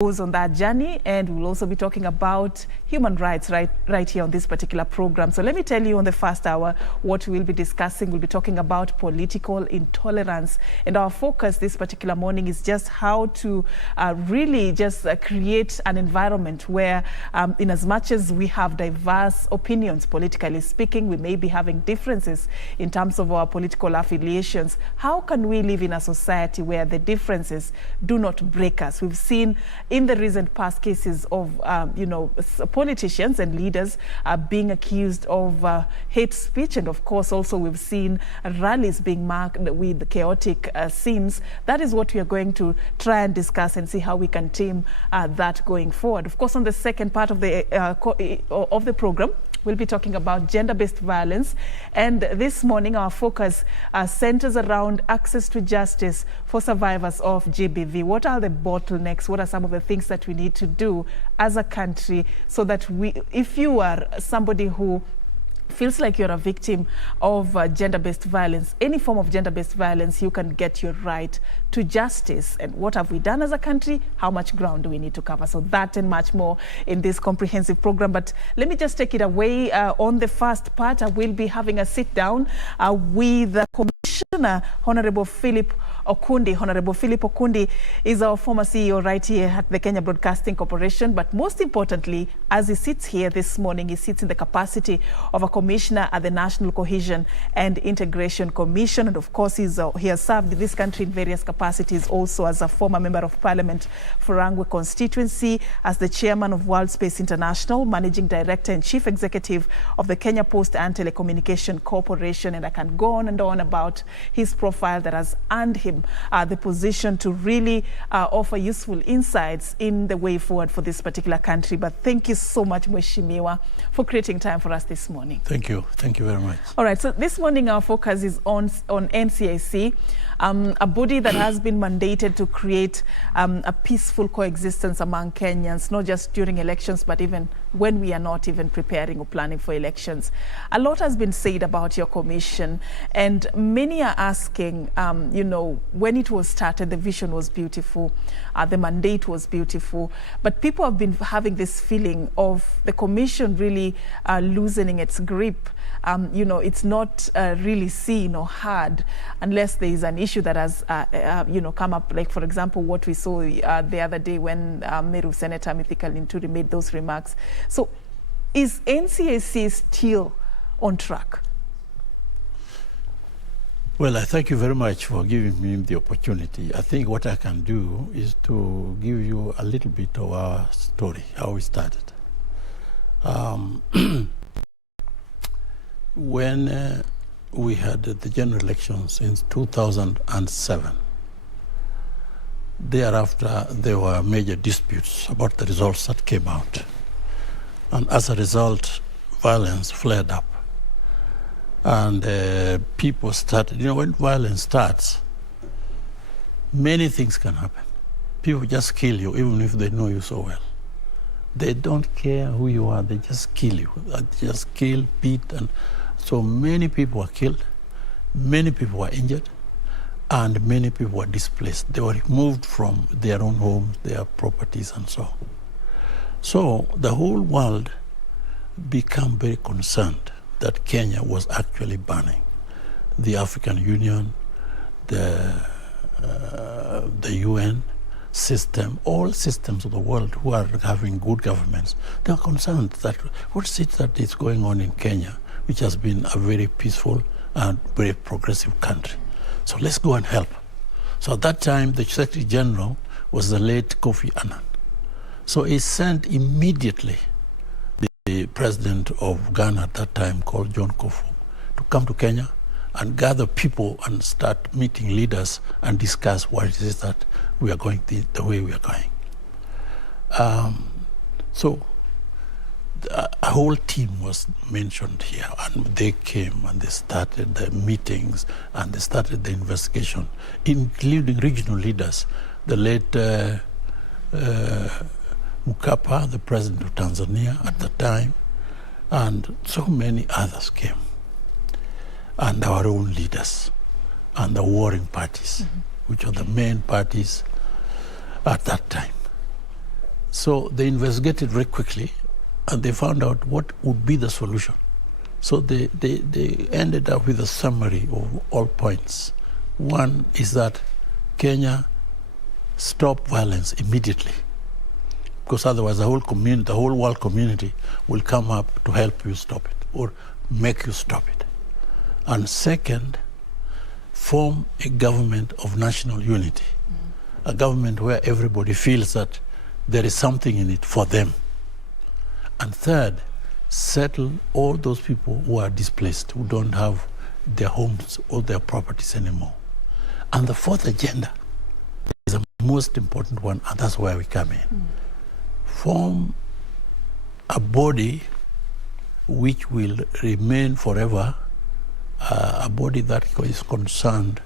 goes on that journey, and we'll also be talking about human rights right here on this particular program. So let me tell you, on the first hour, what we'll be discussing. We'll be talking about political intolerance, and our focus this particular morning is just how to really just create an environment where in as much as we have diverse opinions, politically speaking, we may be having differences in terms of our political affiliations. How can we live in a society where the differences do not break us? We've seen in the recent past cases of, politicians and leaders being accused of hate speech. And of course, also we've seen rallies being marked with chaotic scenes. That is what we are going to try and discuss and see how we can tame that going forward. Of course, on the second part of the program, we'll be talking about gender-based violence. And this morning, our focus centers around access to justice for survivors of GBV. What are the bottlenecks? What are some of the things that we need to do as a country so that if you are somebody who feels like you're a victim of gender-based violence, any form of gender-based violence, you can get your right to justice. And what have we done as a country? How much ground do we need to cover? So that and much more in this comprehensive program. But let me just take it away. On the first part, I will be having a sit down with the Commissioner, Honorable Philip Okundi. Honorable Philip Okundi is our former CEO right here at the Kenya Broadcasting Corporation. But most importantly, as he sits here this morning, he sits in the capacity of a commissioner at the National Cohesion and Integration Commission. And of course, he has served this country in various capacities, also as a former member of parliament for Rangwe constituency, as the chairman of World Space International, managing director and chief executive of the Kenya Post and Telecommunication Corporation. And I can go on and on about his profile that has earned him the position to really offer useful insights in the way forward for this particular country. But thank you so much, Mheshimiwa, for creating time for us this morning. Thank you. Thank you very much. All right. So this morning our focus is on NCIC, a body that has been mandated to create a peaceful coexistence among Kenyans, not just during elections, but even when we are not even preparing or planning for elections. A lot has been said about your commission, and many are asking, when it was started, the vision was beautiful, the mandate was beautiful, but people have been having this feeling of the commission really loosening its grip. It's not really seen or heard unless there is an issue that has, come up, like, for example, what we saw the other day when Meru Senator Mithika Linturi made those remarks. So is NCAC still on track? Well, I thank you very much for giving me the opportunity. I think what I can do is to give you a little bit of our story, how we started. When we had the general elections in 2007, thereafter there were major disputes about the results that came out. And as a result, violence flared up. And people started, when violence starts, many things can happen. People just kill you even if they know you so well. They don't care who you are, they just kill you. They just kill, beat, and so many people were killed, many people were injured, and many people were displaced. They were removed from their own homes, their properties, and so on. So the whole world became very concerned that Kenya was actually banning. The African Union, the UN system, all systems of the world who are having good governments, they are concerned that what is it that is going on in Kenya, which has been a very peaceful and very progressive country. So let's go and help. So at that time, the Secretary General was the late Kofi Annan. So he sent immediately the president of Ghana at that time, called John Kofu, to come to Kenya and gather people and start meeting leaders and discuss what it is that we are going the way we are going. So a whole team was mentioned here, and they came and they started the meetings and they started the investigation, including regional leaders, the late Mkapa, the president of Tanzania at the time, and so many others came, and our own leaders, and the warring parties, which are the main parties at that time. So they investigated very quickly, and they found out what would be the solution. So they ended up with a summary of all points. One is that Kenya stop violence immediately, because otherwise the whole community, the whole world community will come up to help you stop it or make you stop it. And second, form a government of national unity, a government where everybody feels that there is something in it for them. And third, settle all those people who are displaced, who don't have their homes or their properties anymore. And the fourth agenda is the most important one, and that's where we come in. Form a body which will remain forever, a body that is concerned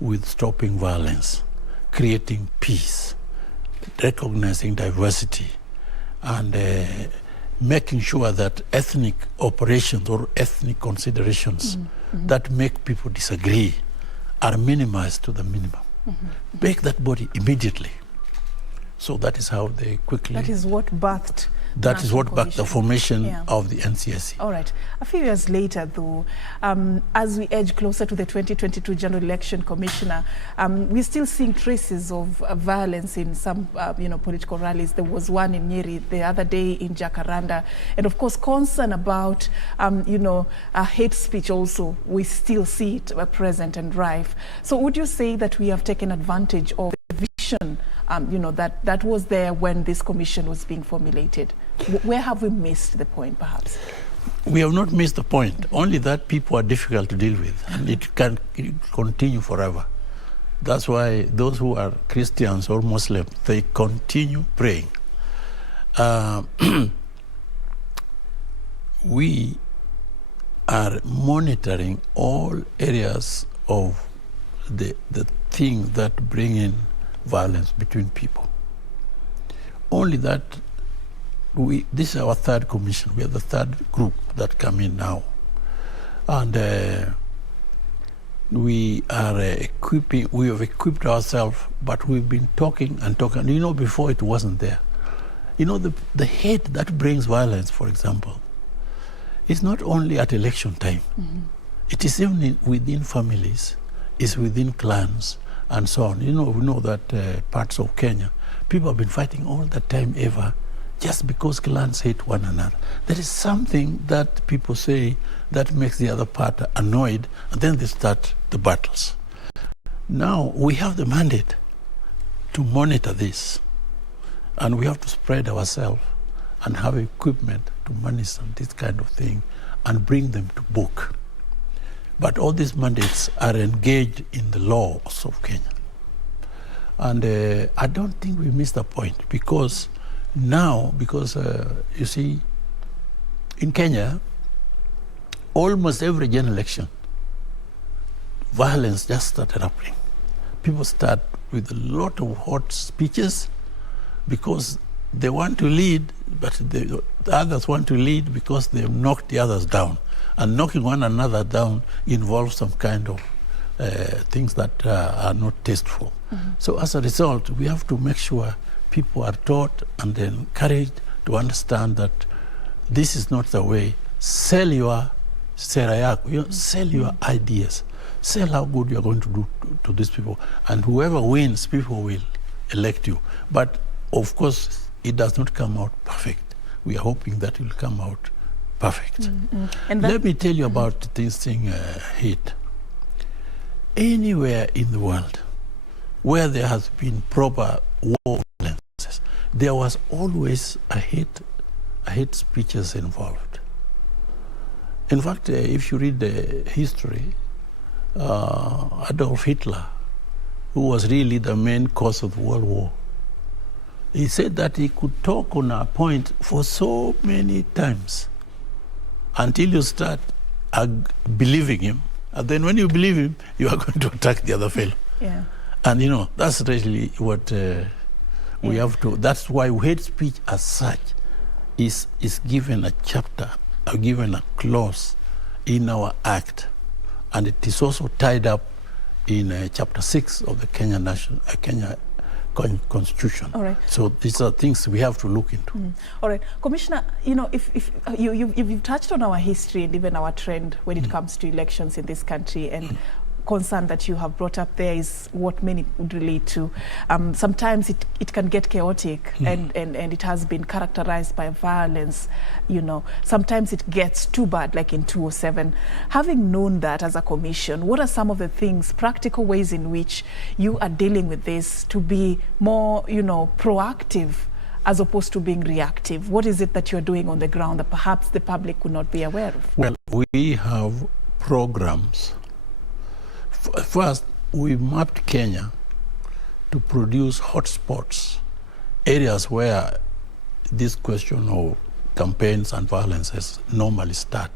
with stopping violence, creating peace, recognizing diversity, and making sure that ethnic operations or ethnic considerations that make people disagree are minimized to the minimum. Make that body immediately. So that is how they quickly... That is what birthed That is what backed the formation Yeah. of the NCSC. All right. A few years later, though, as we edge closer to the 2022 General Election, Commissioner, we're still seeing traces of violence in some, political rallies. There was one in Nyeri the other day in Jacaranda. And, of course, concern about, hate speech also. We still see it present and rife. So would you say that we have taken advantage of the vision that was there when this commission was being formulated? Where have we missed the point, perhaps? We have not missed the point, only that people are difficult to deal with, and it can continue forever. That's why those who are Christians or Muslims, they continue praying. We are monitoring all areas of the things that bring in violence between people. Only that this is our third commission. We are the third group that come in now. And we have equipped ourselves, but we've been talking and talking. Before it wasn't there. The hate that brings violence, for example, is not only at election time. It is even within families, it's within clans, and so on. We know that parts of Kenya, people have been fighting all the time ever just because clans hate one another. There is something that people say that makes the other part annoyed, and then they start the battles. Now we have the mandate to monitor this, and we have to spread ourselves and have equipment to monitor this kind of thing and bring them to book. But all these mandates are engaged in the laws of Kenya. And I don't think we missed the point, because you see, in Kenya, almost every general election, violence just started happening. People start with a lot of hot speeches because they want to lead, but the others want to lead because they've knocked the others down. And knocking one another down involves some kind of things that are not tasteful. So as a result, we have to make sure people are taught and encouraged to understand that this is not the way. Sell your serayaku, sell your ideas. Sell how good you're going to do to these people. And whoever wins, people will elect you. But of course, it does not come out perfect. We are hoping that it will come out perfect. And let me tell you about this thing, hate. Anywhere in the world where there has been proper war violence, there was always a hate speeches involved. In fact, if you read the history, Adolf Hitler, who was really the main cause of the World War, he said that he could talk on a point for so many times until you start believing him. And then when you believe him, you are going to attack the other fellow. Yeah. And that's really what we have to. That's why hate speech as such is given a chapter, given a clause in our act, and it is also tied up in chapter 6 of the Kenya constitution. All right. So these are things we have to look into. All right, Commissioner, if you've touched on our history and even our trend when it comes to elections in this country, and concern that you have brought up there is what many would relate to. Sometimes it can get chaotic, and it has been characterized by violence. Sometimes it gets too bad, like in 2007. Having known that as a commission, what are some of the things, practical ways in which you are dealing with this to be more, proactive as opposed to being reactive? What is it that you're doing on the ground that perhaps the public would not be aware of? Well, we have programs. First, we mapped Kenya to produce hotspots, areas where this question of campaigns and violences normally start.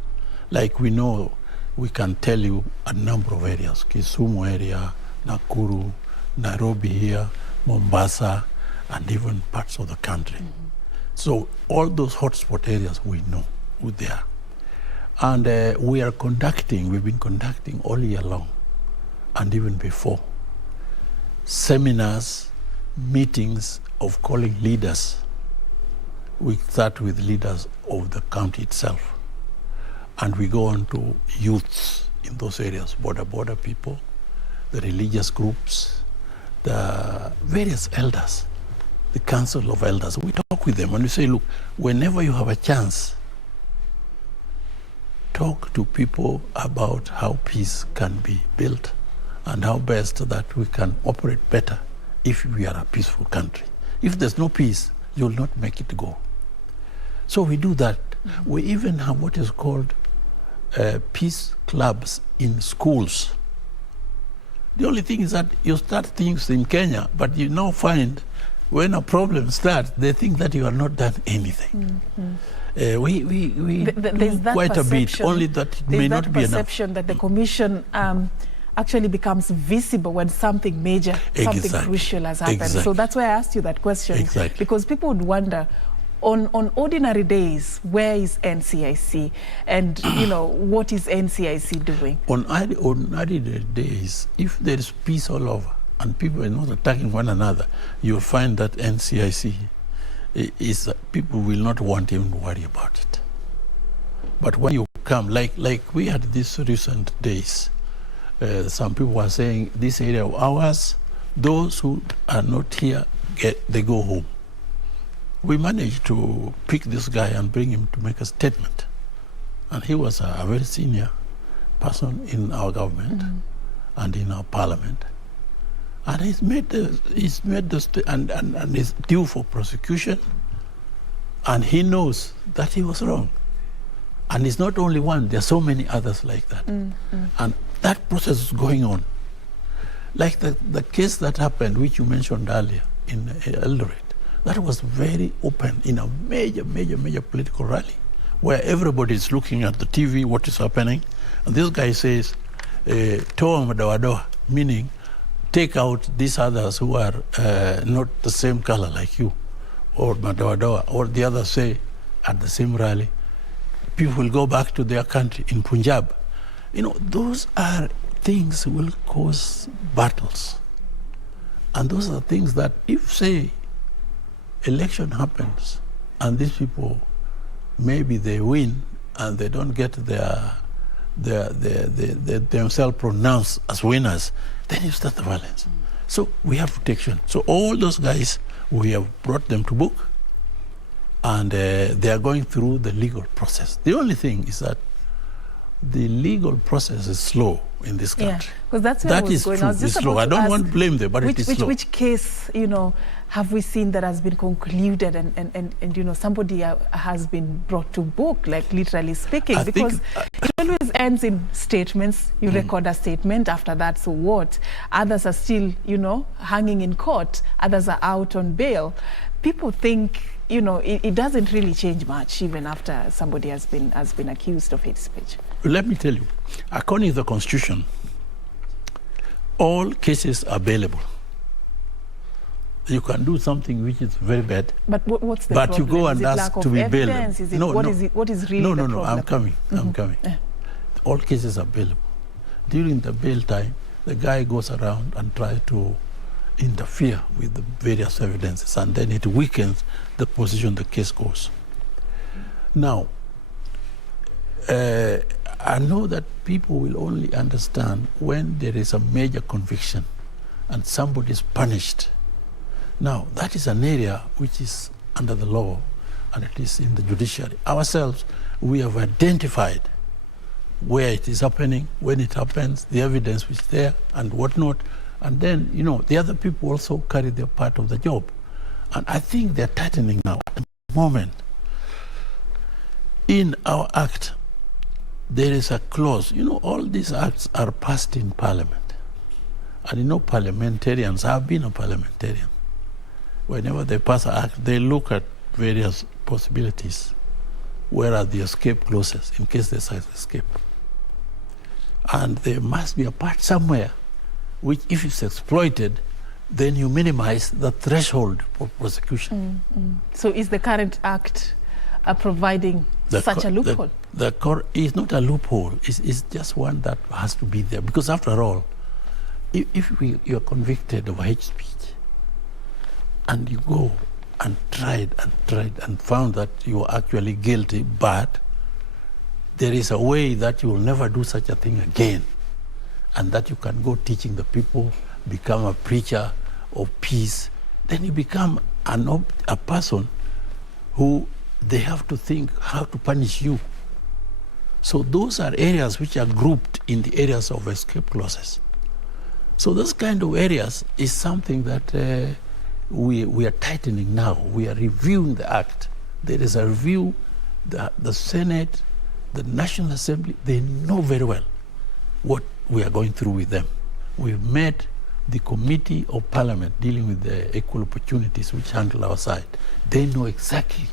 Like we know, we can tell you a number of areas: Kisumu area, Nakuru, Nairobi here, Mombasa, and even parts of the country. So all those hotspot areas we know who they are. And we've been conducting all year long, and even before, seminars, meetings of calling leaders. We start with leaders of the county itself, and we go on to youths in those areas, border people, the religious groups, the various elders, the council of elders. We talk with them and we say, look, whenever you have a chance, talk to people about how peace can be built and how best that we can operate better if we are a peaceful country. If there's no peace, you'll not make it go. So we do that. We even have what is called peace clubs in schools. The only thing is that you start things in Kenya, but you now find when a problem starts, they think that you have not done anything. We do quite a bit, only that it may not be enough. There's that perception that the commission actually becomes visible when something major, something crucial has happened. Exactly. So that's why I asked you that question. Exactly. Because people would wonder, on ordinary days, where is NCIC? And, what is NCIC doing? On ordinary days, if there is peace all over and people are not attacking one another, you'll find that NCIC people will not want even to worry about it. But when you come, like we had these recent days, some people were saying this area of ours, those who are not here, they go home. We managed to pick this guy and bring him to make a statement. And he was a very senior person in our government and in our parliament. And he's made and is due for prosecution. And he knows that he was wrong. And it's not only one, there are so many others like that. And that process is going on. Like the case that happened, which you mentioned earlier in Eldoret, that was very open in a major political rally, where everybody is looking at the TV, what is happening. And this guy says, toa madawadoa, meaning take out these others who are not the same color like you, or madawadoa, or the others say at the same rally, people will go back to their country in Punjab. Those are things will cause battles. And those are things that if, say, election happens and these people, maybe they win and they don't get themselves pronounced as winners, then you start the violence. So we have protection. So all those guys, we have brought them to book, and they are going through the legal process. The only thing is that the legal process is slow in this country. Because that's where I was going. It's slow. I don't want to blame them, but it is slow. Which case, have we seen that has been concluded and somebody has been brought to book, like literally speaking? Because it always ends in statements. You record a statement. After that, so what? Others are still, hanging in court. Others are out on bail. People think, it doesn't really change much even after somebody has been accused of hate speech. Let me tell you, according to the Constitution, all cases are bailable. You can do something which is very bad, but what's the but problem? You go and ask to be bailed. What is really the problem? I'm coming. All cases are bailable. During the bail time, the guy goes around and tries to interfere with the various evidences, and then it weakens the position the case goes. Now, I know that people will only understand when there is a major conviction and somebody is punished. Now, that is an area which is under the law, and it is in the judiciary. Ourselves, we have identified where it is happening, when it happens, the evidence which is there, and whatnot. And then, you know, the other people also carry their part of the job. And I think they're tightening now. At the moment, in our act, there is a clause. You know, all these acts are passed in Parliament. And you know, parliamentarians, I've been a parliamentarian. Whenever they pass an act, they look at various possibilities. Where are the escape clauses in case there's an escape? And there must be a part somewhere which, if it's exploited, then you minimize the threshold for prosecution. So is the current act providing such a loophole? The is not a loophole. It's just one that has to be there. Because after all, if you are convicted of hate speech, and you go and tried and found that you are actually guilty, but there is a way that you will never do such a thing again, and that you can go teaching the people, become a preacher of peace, then you become a person who they have to think how to punish you. So those are areas which are grouped in the areas of escape clauses. So those kind of areas is something that we are tightening now. We are reviewing the act. There is a review. The Senate, the National Assembly, they know very well what we are going through with them. We've met the Committee of Parliament dealing with the equal opportunities which handle our side. They know exactly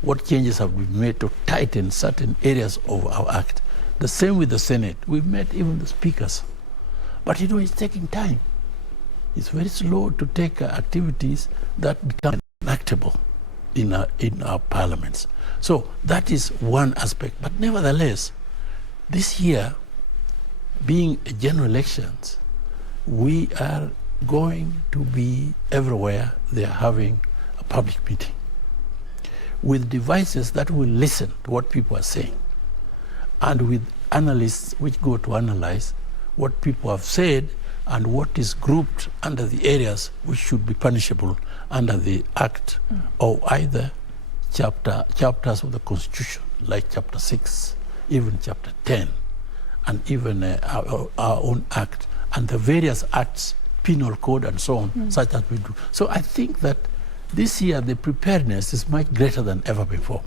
what changes have been made to tighten certain areas of our act. The same with the Senate. We've met even the speakers. But you know, it's taking time. It's very slow to take activities that become enactable in our parliaments. So that is one aspect. But nevertheless, this year, being general elections, we are going to be everywhere they are having a public meeting with devices that will listen to what people are saying, and with analysts which go to analyze what people have said and what is grouped under the areas which should be punishable under the Act, or either chapters of the Constitution, like Chapter 6, even Chapter 10, and even our own Act, and the various acts, Penal Code and so on, such as we do. So I think that this year the preparedness is much greater than ever before.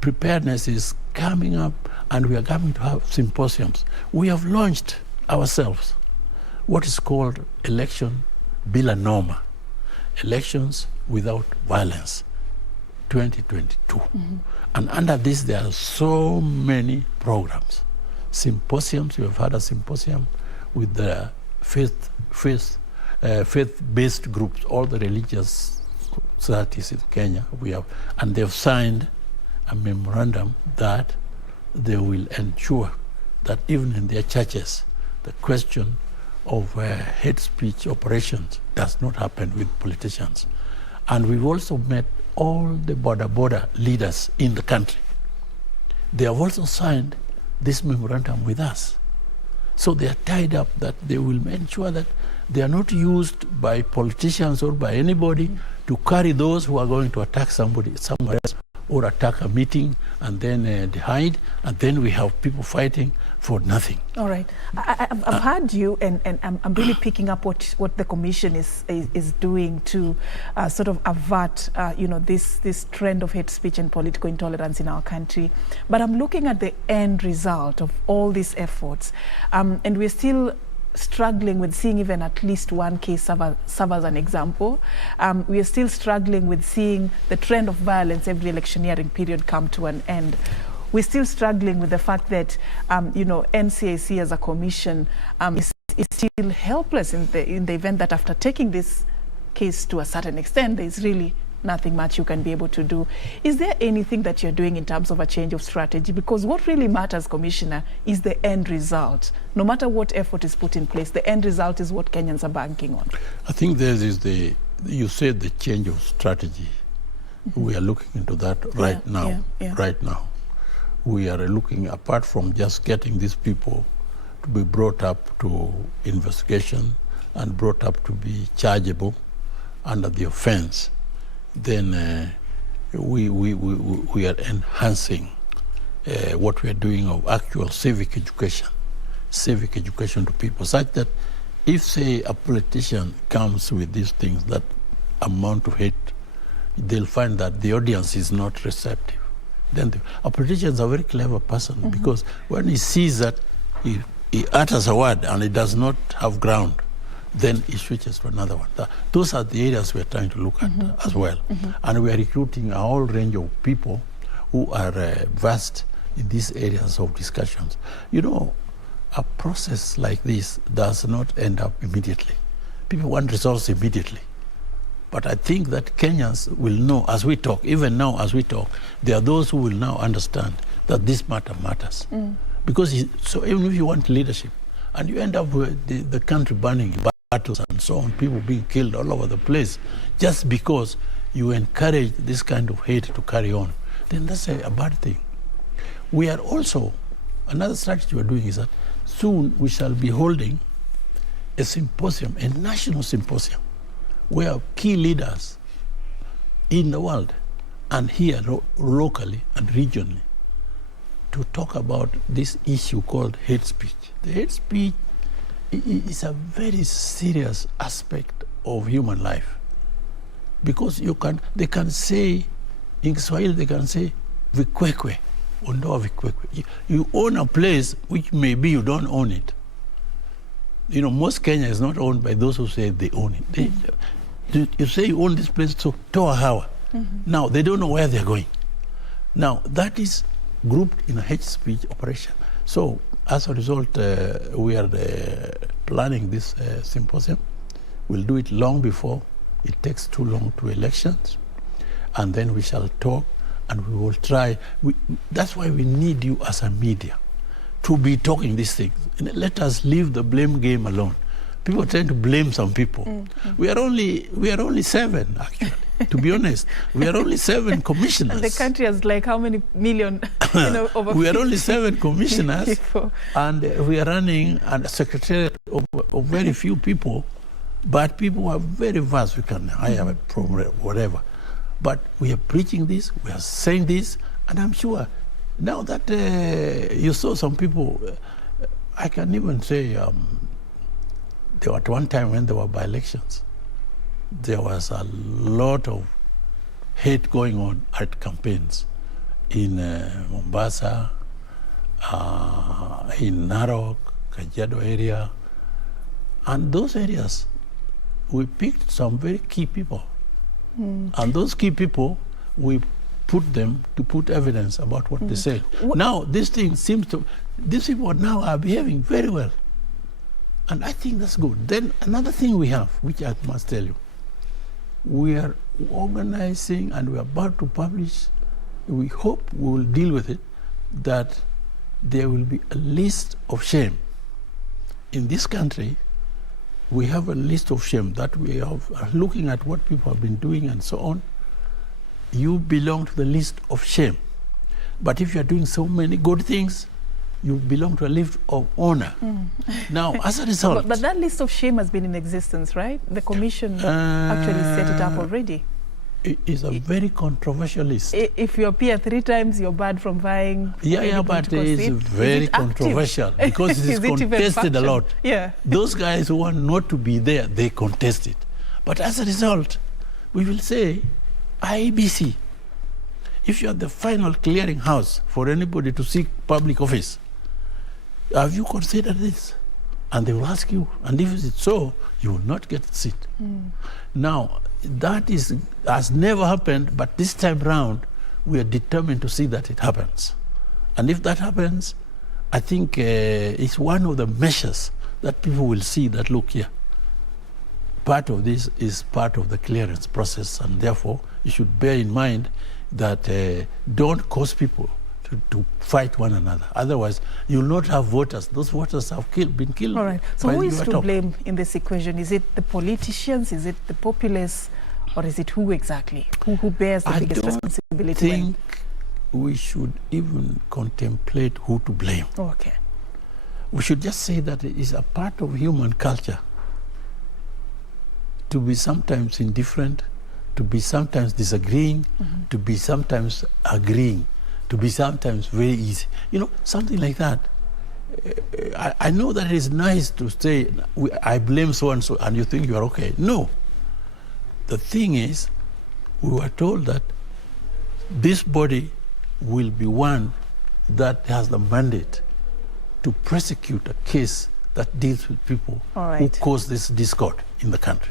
Preparedness is coming up, and we are coming to have symposiums. We have launched ourselves what is called Election Bila Norma, Elections Without Violence, 2022. And under this, there are so many programs. Symposiums, we have had a symposium with the faith-based groups, all the religious societies in Kenya. And they've signed a memorandum that they will ensure that even in their churches, the question of hate speech operations does not happen with politicians. And we've also met all the border leaders in the country. They have also signed this memorandum with us. So they are tied up that they will ensure that they are not used by politicians or by anybody to carry those who are going to attack somebody somewhere else, or attack a meeting and then hide, and then we have people fighting for nothing. All right. I've heard you, and I'm really picking up what the Commission is doing to sort of avert, this trend of hate speech and political intolerance in our country. But I'm looking at the end result of all these efforts, and we're still struggling with seeing even at least one case serve as an example. We are still struggling with seeing the trend of violence every electioneering period come to an end. We're still struggling with the fact that, NCAC as a commission is still helpless in the event that after taking this case to a certain extent, there's really nothing much you can be able to do. Is there anything that you're doing in terms of a change of strategy? Because what really matters, Commissioner, is the end result. No matter what effort is put in place, the end result is what Kenyans are banking on. I think there is you said the change of strategy. We are looking into that right now. Right now. We are looking, apart from just getting these people to be brought up to investigation and brought up to be chargeable under the offense, then we are enhancing what we are doing of actual civic education to people, such that if, say, a politician comes with these things that amount to hate, they'll find that the audience is not receptive. Then a politician is a very clever person, because when he sees that he utters a word and it does not have ground, then he switches to another one. Those are the areas we are trying to look at as well. And we are recruiting a whole range of people who are versed in these areas of discussions. You know, a process like this does not end up immediately. People want results immediately. But I think that Kenyans will know as we talk, even now as we talk, there are those who will now understand that this matter matters. Because so even if you want leadership, and you end up with the country burning in battles and so on, people being killed all over the place, just because you encourage this kind of hate to carry on, then that's a bad thing. We are also, another strategy we're doing is that soon we shall be holding a symposium, a national symposium, where key leaders in the world and here locally and regionally to talk about this issue called hate speech. The hate speech is a very serious aspect of human life, because they can say, in Swahili they can say, vikwekwe, ondoa vikwekwe. You own a place which maybe you don't own it. You know, most Kenya is not owned by those who say they own it. You say you own this place, so toa hawa. Now, they don't know where they're going. Now, that is grouped in a hate speech operation. So, as a result, we are planning this symposium. We'll do it long before it takes too long to elections. And then we shall talk, and we will try. That's why we need you as a media to be talking these things. And let us leave the blame game alone. People tend to blame some people. We are only 7, actually. To be honest, we are only 7 commissioners. And the country has like how many million? Over we are only 7 commissioners, and we are running a secretariat of very few people, but people are very vast. We can hire a program, whatever. But we are preaching this, we are saying this, and I'm sure now that you saw some people, I can even say there was one time when there were by-elections, there was a lot of hate going on at campaigns in Mombasa, in Narok, Kajiado area. And those areas, we picked some very key people. And those key people, we put them to put evidence about what they said. Now, this thing seems to, these people now are behaving very well. And I think that's good. Then another thing we have, which I must tell you, we are organizing and we are about to publish, we hope we will deal with it, that there will be a list of shame. In this country, we have a list of shame that we are looking at what people have been doing and so on. You belong to the list of shame. But if you are doing so many good things, you belong to a list of honor. Now, as a result... But that list of shame has been in existence, right? The commission actually set it up already. It is a very controversial list. If you appear 3 times, you're barred from vying. Yeah, but it is very controversial because it is contested a lot. Yeah. Those guys who want not to be there, they contest it. But as a result, we will say, IBC, if you are the final clearing house for anybody to seek public office, have you considered this? And they will ask you, and if it's so, you will not get a seat. Now, that has never happened, but this time round, we are determined to see that it happens. And if that happens, I think it's one of the measures that people will see that, look here, part of this is part of the clearance process, and therefore you should bear in mind that don't cause people to fight one another. Otherwise, you'll not have voters. Those voters have been killed. All right. So who is to blame in this equation? Is it the politicians? Is it the populace? Or is it who exactly? Who bears the biggest responsibility? I think we should even contemplate who to blame. Okay. We should just say that it is a part of human culture to be sometimes indifferent, to be sometimes disagreeing, to be sometimes agreeing, to be sometimes very easy. You know, something like that. I know that it is nice to say, I blame so-and-so, and you think you are okay. No. The thing is, we were told that this body will be one that has the mandate to prosecute a case that deals with people who cause this discord in the country.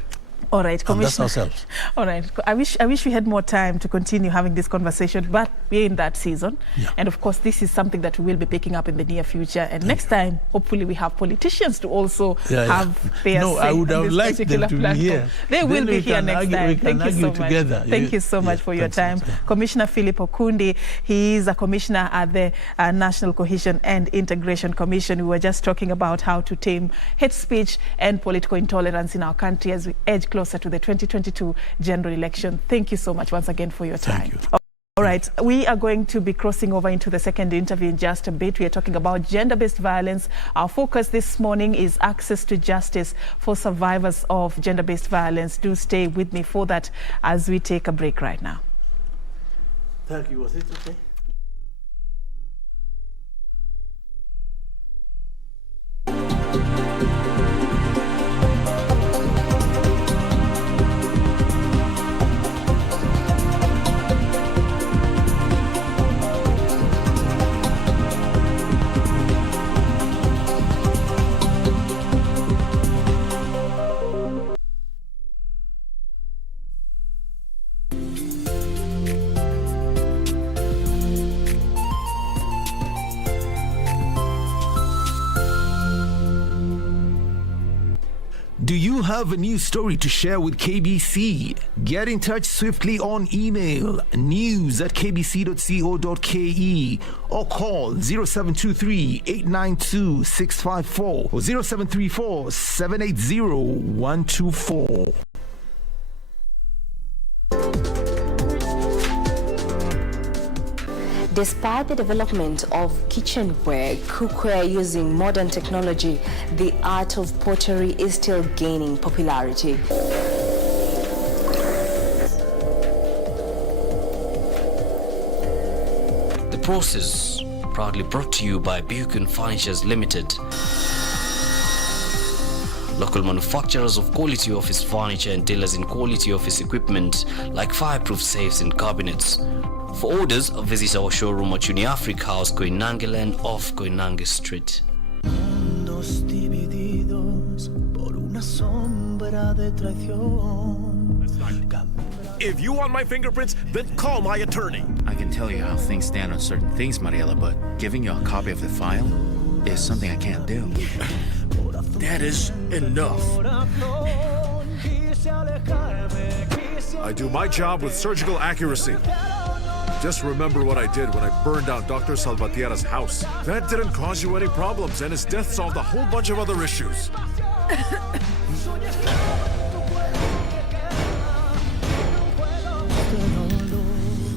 All right, Commissioner. And that's ourselves. All right. I wish we had more time to continue having this conversation, but we're in that season. Yeah. And of course, this is something that we will be picking up in the near future. And next time, hopefully, we have politicians to also have their say. I would have liked them to be here. They will be here next time. We can argue together. Thank you so much for your time. Commissioner Philip Okundi, he is a commissioner at the National Cohesion and Integration Commission. We were just talking about how to tame hate speech and political intolerance in our country as we edge closer to the 2022 general election. Thank you so much once again for your time. Thank you. All right, we are going to be crossing over into the second interview in just a bit. We are talking about gender-based violence. Our focus this morning is access to justice for survivors of gender-based violence. Do stay with me for that as we take a break right now. Thank you. Was it okay? Do you have a new story to share with KBC? Get in touch swiftly on email news@kbc.co.ke or call 0723-892-654 or 0734-780-124. Despite the development of kitchenware, cookware using modern technology, the art of pottery is still gaining popularity. The process proudly brought to you by Buchan Furnitures Limited. Local manufacturers of quality office furniture and dealers in quality office equipment like fireproof safes and cabinets. For orders, visit our showroom at Uniafric House, Koinange Lane off Koinange Street. If you want my fingerprints, then call my attorney. I can tell you how things stand on certain things, Mariela, but giving you a copy of the file is something I can't do. That is enough. I do my job with surgical accuracy. Just remember what I did when I burned down Dr. Salvatierra's house. That didn't cause you any problems, and his death solved a whole bunch of other issues.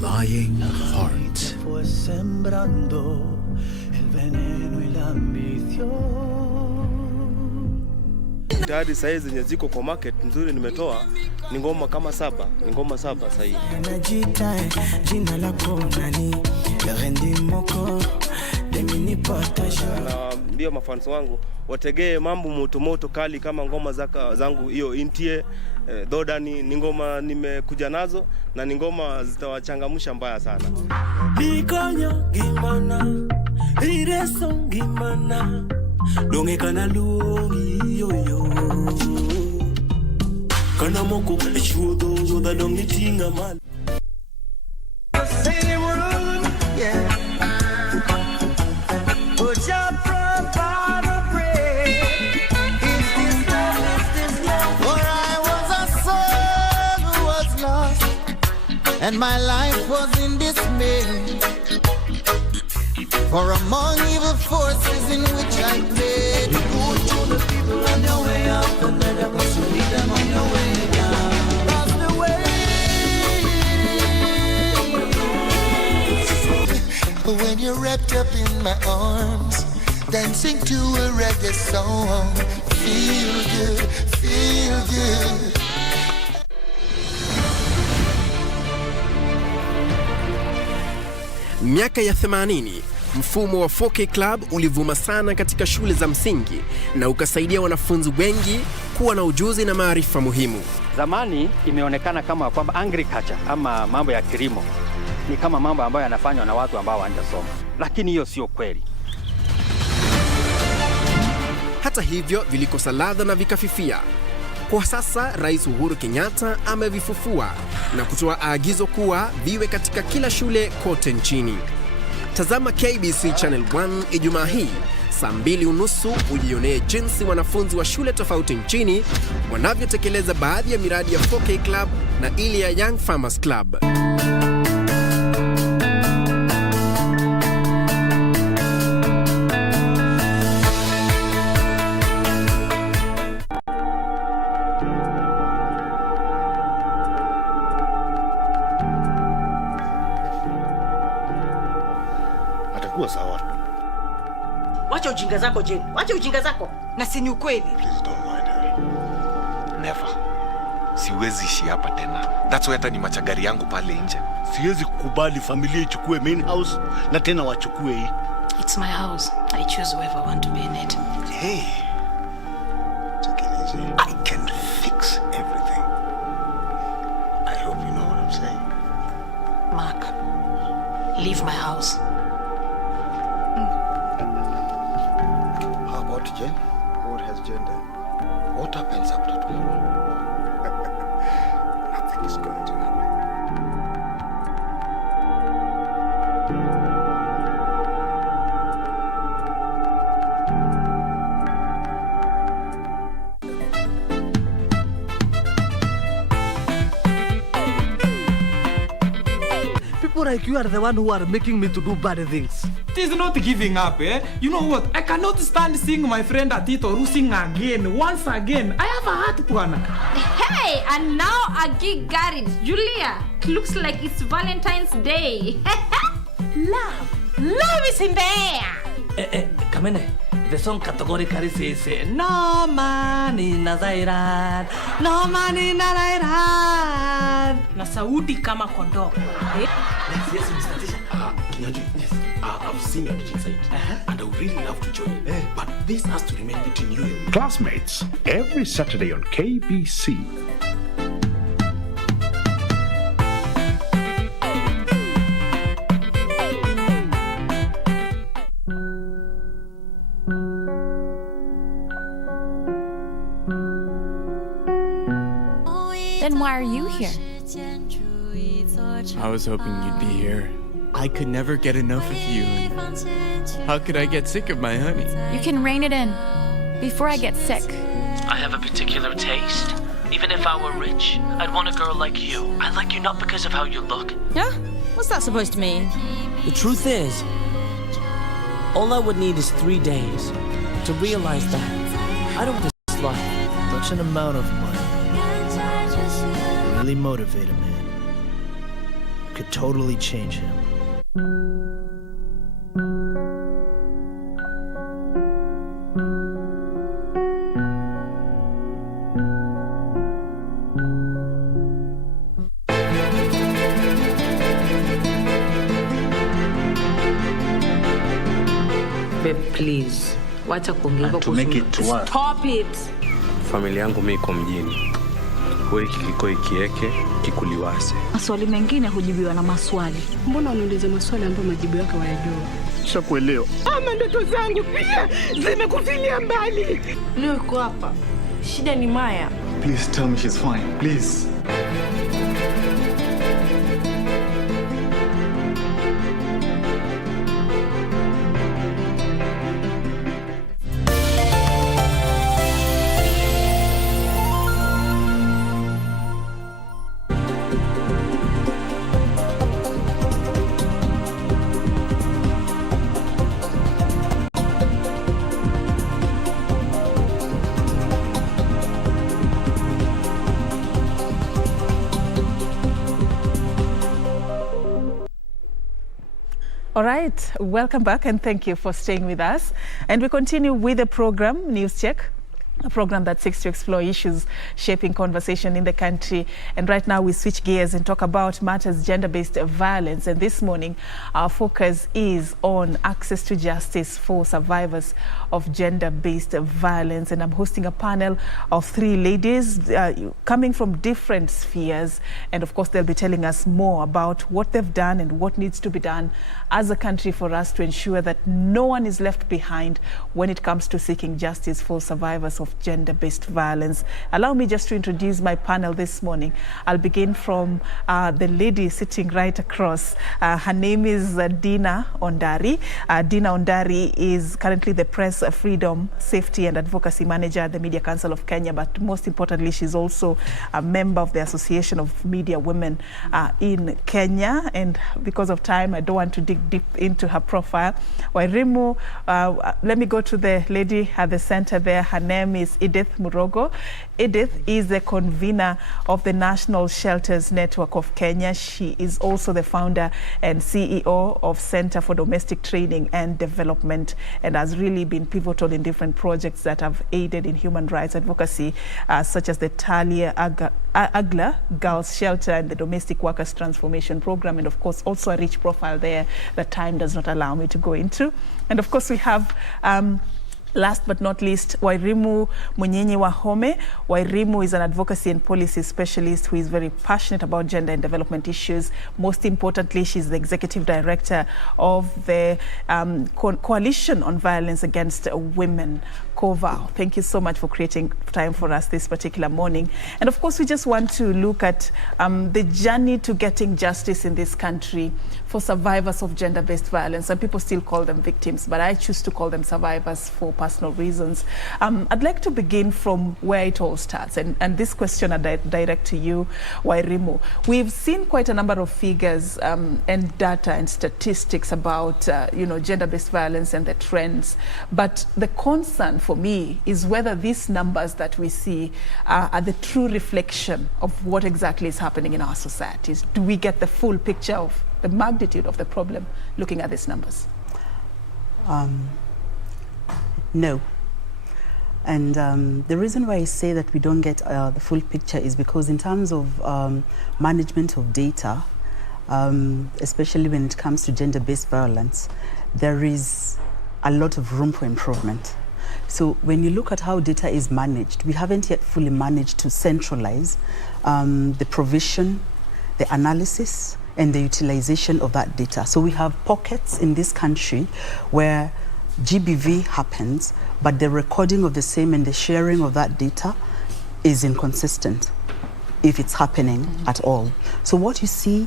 Lying heart. Hadi saizi zenye ziko kwa market nzuri nimetoa ni ngoma kama 7, ni ngoma 7 sasa hivi. Ndio mafans wangu wategee mambo moto kali kama ngoma zangu hiyo Intie Dodani, ni ngoma nimekuja nazo na ni ngoma zitawachangamsha mbaya sana. Nikonyo gimana ireso gimana donge kana luongi yoyo kana moko chudo yoda donge tinga mal. I when my life was in dismay. For among evil forces in which I played. You go to the people on your way up, and let them also lead them on your way down. That's the way. When you're wrapped up in my arms, dancing to a reggae song, feel good, feel good. Miaka ya 80, mfumo wa 4K Club ulivuma sana katika shule za msingi na ukasaidia wanafunzi wengi kuwa na ujuzi na maarifa muhimu. Zamani imeonekana kama kwamba agriculture ama mambo ya kilimo ni kama mambo ambayo yanafanywa na watu ambao hawajasoma, lakini hiyo sio kweli. Hata hivyo vilikosa ladha na vikafifia. Kwa sasa Rais Uhuru Kenyatta amevifufua na kutoa agizo kuwa viwe katika kila shule kote nchini. Tazama KBC Channel 1 Ijumaa hii saa 2:30 ujionee jinsi wanafunzi wa shule tofauti nchini wanavyotekeleza baadhi ya miradi ya 4K Club na ile ya Young Farmers Club. Atakuwa sawa. Wacha ujinga zako Jane. Wacha ujinga zako. Na si ni ukweli. Please don't mind her. Never. Siwezi ishi hapa tena. That's why hata ni machagari yangu pale nje. Siwezi kukubali familia ichukue main house na tena wachukue hii. It's my house. I choose whoever I want to be in it. Hey. Take it easy. I can fix everything. I hope you know what I'm saying. Mark, leave my house. How about Jen? What has Jen done? What happens after tomorrow? Nothing is going to happen. People like you are the one who are making me to do bad things. It is not giving up, eh? You know what? I cannot stand seeing my friend Atito sing again, once again. I have a heart, Bwana. Hey, and now a gig got it. Julia, it looks like it's Valentine's Day. Love is in the air. Kamene, the song categorically says, no man in a Zairan, no man in a Zairan. Na sauti kama kondoo. Yes, Mr. Tisha. Kinyanju, yes. I've seen your teaching site, and I would really love to join you. But this has to remain between you and me. Classmates, every Saturday on KBC. Then why are you here? I was hoping you'd be here. I could never get enough of you. How could I get sick of my honey? You can rein it in before I get sick. I have a particular taste. Even if I were rich, I'd want a girl like you. I like you not because of how you look. Huh? What's that supposed to mean? The truth is, all I would need is 3 days to realize that I don't want this life. Such an amount of money really motivate a man. Could totally change him. Babe, please. Wacha kuongea To make it work. Stop it. Familia yangu mimi iko mjini. Wewe kiko ikieke kikuliwase. Maswali mengine hujibiwa na maswali. Mbona unauliza maswali ambayo majibu yake hayajua? Nishakuelewa. Ama ndoto zangu pia zimekufilia mbali. Leo uko hapa. Shida ni Maya. Please tell me she's fine. Please. All right, welcome back and thank you for staying with us. And we continue with the program, News Check, a program that seeks to explore issues shaping conversation in the country. And right now we switch gears and talk about matters gender-based violence. And this morning, our focus is on access to justice for survivors of gender-based violence. And I'm hosting a panel of 3 ladies coming from different spheres. And of course, they'll be telling us more about what they've done and what needs to be done as a country for us to ensure that no one is left behind when it comes to seeking justice for survivors of gender-based violence. Allow me just to introduce my panel this morning. I'll begin from the lady sitting right across. Her name is Dina Ondari. Dina Ondari is currently the Press Freedom, Safety and Advocacy Manager at the Media Council of Kenya, but most importantly, she's also a member of the Association of Media Women in Kenya. And because of time, I don't want to dig deep into her profile. Wairimu, let me go to the lady at the center there. Her name is Edith Murogo. Edith is the convener of the National Shelters Network of Kenya. She is also the founder and CEO of Center for Domestic Training and Development, and has really been pivotal in different projects that have aided in human rights advocacy, such as the Talia Agla Girls Shelter and the Domestic Workers Transformation Program, and of course also a rich profile there that time does not allow me to go into. And of course we have last but not least, Wairimu Munyenyi Wahome. Wairimu is an advocacy and policy specialist who is very passionate about gender and development issues. Most importantly, she's the executive director of the Coalition on Violence Against Women, Koval. Thank you so much for creating time for us this particular morning. And of course, we just want to look at the journey to getting justice in this country for survivors of gender-based violence. Some people still call them victims, but I choose to call them survivors for personal reasons. I'd like to begin from where it all starts. And this question I direct to you, Wairimu. We've seen quite a number of figures and data and statistics about gender-based violence and the trends. But the concern for me is whether these numbers that we see are the true reflection of what exactly is happening in our societies. Do we get the full picture of the magnitude of the problem looking at these numbers? No. And the reason why I say that we don't get the full picture is because in terms of management of data, especially when it comes to gender-based violence, there is a lot of room for improvement. So when you look at how data is managed, we haven't yet fully managed to centralize the provision, the analysis, and the utilization of that data. So we have pockets in this country where GBV happens, but the recording of the same and the sharing of that data is inconsistent, if it's happening at all. So what you see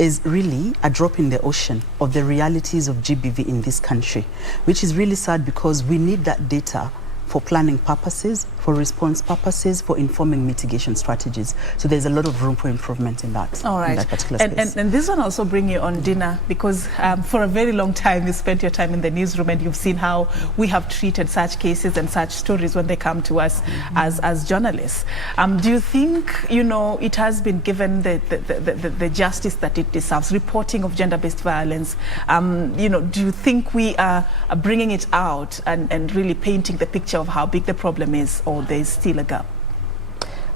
is really a drop in the ocean of the realities of GBV in this country, which is really sad because we need that data for planning purposes, for response purposes, for informing mitigation strategies. So there's a lot of room for improvement in that, all right. In that particular space. And this one also bring you on, Dina, because for a very long time you spent your time in the newsroom and you've seen how we have treated such cases and such stories when they come to us as journalists. Do you think, it has been given the justice that it deserves, reporting of gender-based violence? Do you think we are bringing it out and really painting the picture of how big the problem is, or there is still a gap?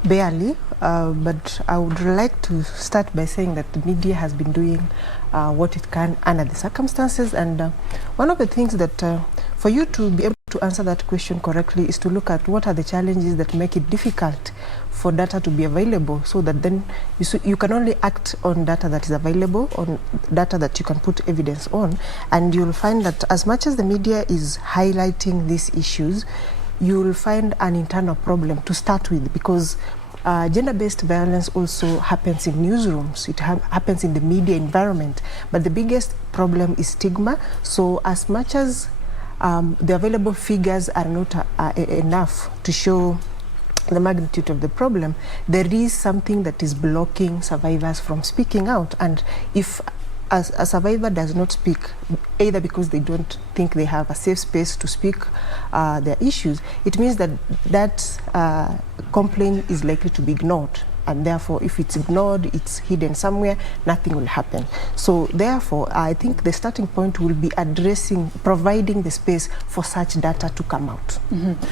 Barely, but I would like to start by saying that the media has been doing what it can under the circumstances, and one of the things that for you to be able to answer that question correctly is to look at what are the challenges that make it difficult for data to be available, so that then you can only act on data that is available, on data that you can put evidence on, and you'll find that as much as the media is highlighting these issues, you'll find an internal problem to start with, because gender-based violence also happens in newsrooms. It happens in the media environment, but the biggest problem is stigma. So as much as the available figures are not enough to show the magnitude of the problem, there is something that is blocking survivors from speaking out. And if a survivor does not speak, either because they don't think they have a safe space to speak their issues, it means that that complaint is likely to be ignored and therefore if it's ignored, it's hidden somewhere, nothing will happen. So therefore, I think the starting point will be providing the space for such data to come out.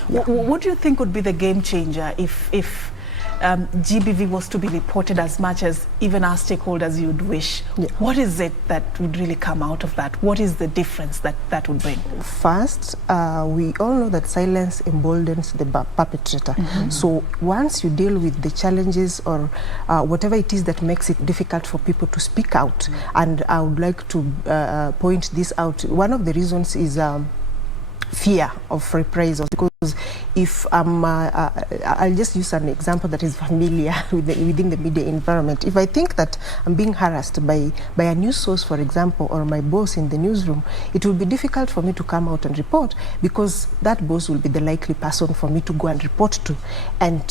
What do you think would be the game changer if GBV was to be reported as much as even our stakeholders you'd wish? What is it that would really come out of that? What is the difference that would bring? First, we all know that silence emboldens the perpetrator. So once you deal with the challenges or whatever it is that makes it difficult for people to speak out, and I would like to point this out. One of the reasons is fear of reprisals, because if I'll just use an example that is familiar within the media environment. If I think that I'm being harassed by a news source, for example, or my boss in the newsroom, it will be difficult for me to come out and report, because that boss will be the likely person for me to go and report to. And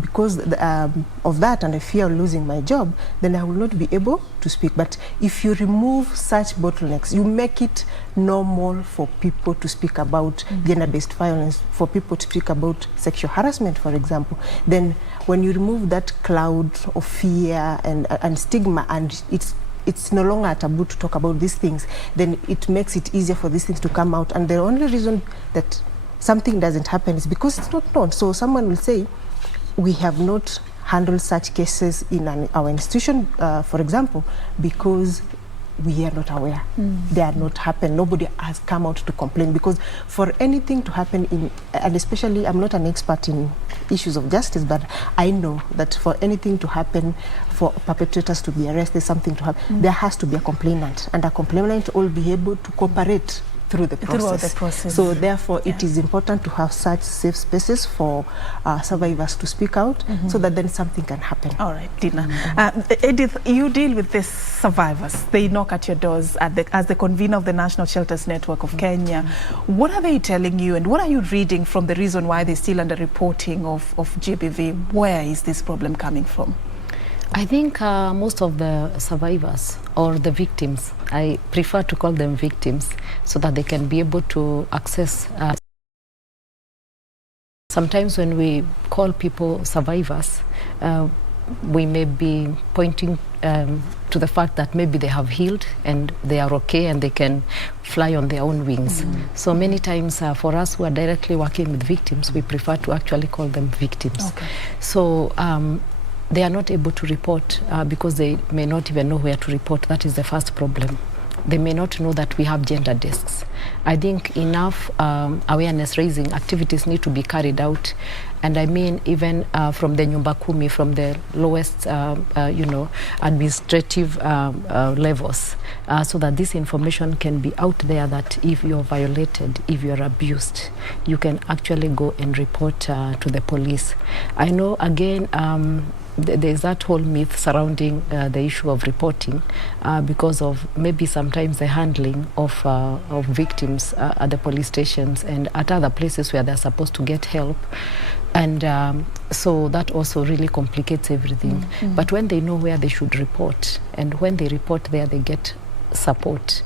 because of that and the fear of losing my job, then I will not be able to speak. But if you remove such bottlenecks, you make it normal for people to speak about gender-based violence, for people to speak about sexual harassment, for example, then when you remove that cloud of fear and stigma, and it's no longer a taboo to talk about these things, then it makes it easier for these things to come out. And the only reason that something doesn't happen is because it's not known. So someone will say, we have not handled such cases in our institution, for example, because we are not aware. They are not happened. Nobody has come out to complain, because for anything to happen and especially, I'm not an expert in issues of justice, but I know that for anything to happen, for perpetrators to be arrested, something to happen, there has to be a complainant, and a complainant will be able to cooperate through the process. Throughout the process. So therefore, it is important to have such safe spaces for survivors to speak out, so that then something can happen. All right, Dina. Edith, you deal with these survivors. They knock at your doors as the convener of the National Shelters Network of Kenya. What are they telling you, and what are you reading from the reason why they're still under reporting of GBV? Where is this problem coming from? I think most of the survivors or the victims, I prefer to call them victims, so that they can be able to access. Sometimes when we call people survivors, we may be pointing to the fact that maybe they have healed and they are okay and they can fly on their own wings. So many times for us who are directly working with victims, we prefer to actually call them victims. So they are not able to report because they may not even know where to report. That is the first problem. They may not know that we have gender desks. I think enough awareness raising activities need to be carried out, and I mean even from the Nyumba Kumi, from the lowest administrative levels, so that this information can be out there, that if you're violated, if you're abused, you can actually go and report to the police. I know again there's that whole myth surrounding the issue of reporting because of maybe sometimes the handling of victims at the police stations and at other places where they're supposed to get help. And so that also really complicates everything. But when they know where they should report, and when they report there, they get support.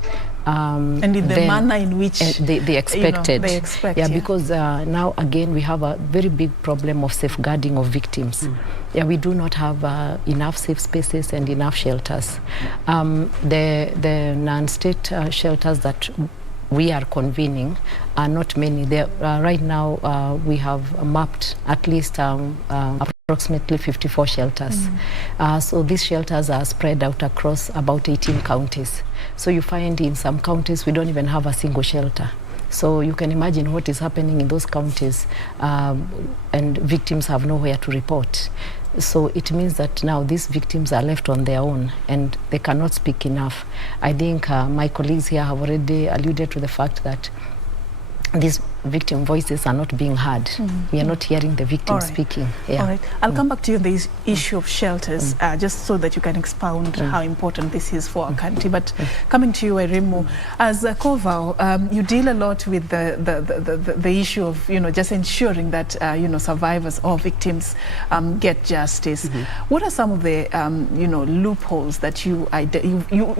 And in the manner in which they expected. They expect, yeah, because now again we have a very big problem of safeguarding of victims. Yeah, we do not have enough safe spaces and enough shelters. The non-state shelters that we are convening are not many. There right now we have mapped at least approximately 54 shelters. So these shelters are spread out across about 18 counties. So you find in some counties we don't even have a single shelter. So you can imagine what is happening in those counties, and victims have nowhere to report. So it means that now these victims are left on their own and they cannot speak enough. I think my colleagues here have already alluded to the fact that these victim voices are not being heard. We are not hearing the victim speaking. Yeah. All right. I'll come back to you on the issue of shelters, just so that you can expound how important this is for our country. But coming to you, Erimu, as Koval, you deal a lot with the issue of just ensuring that survivors or victims get justice. What are some of the loopholes that you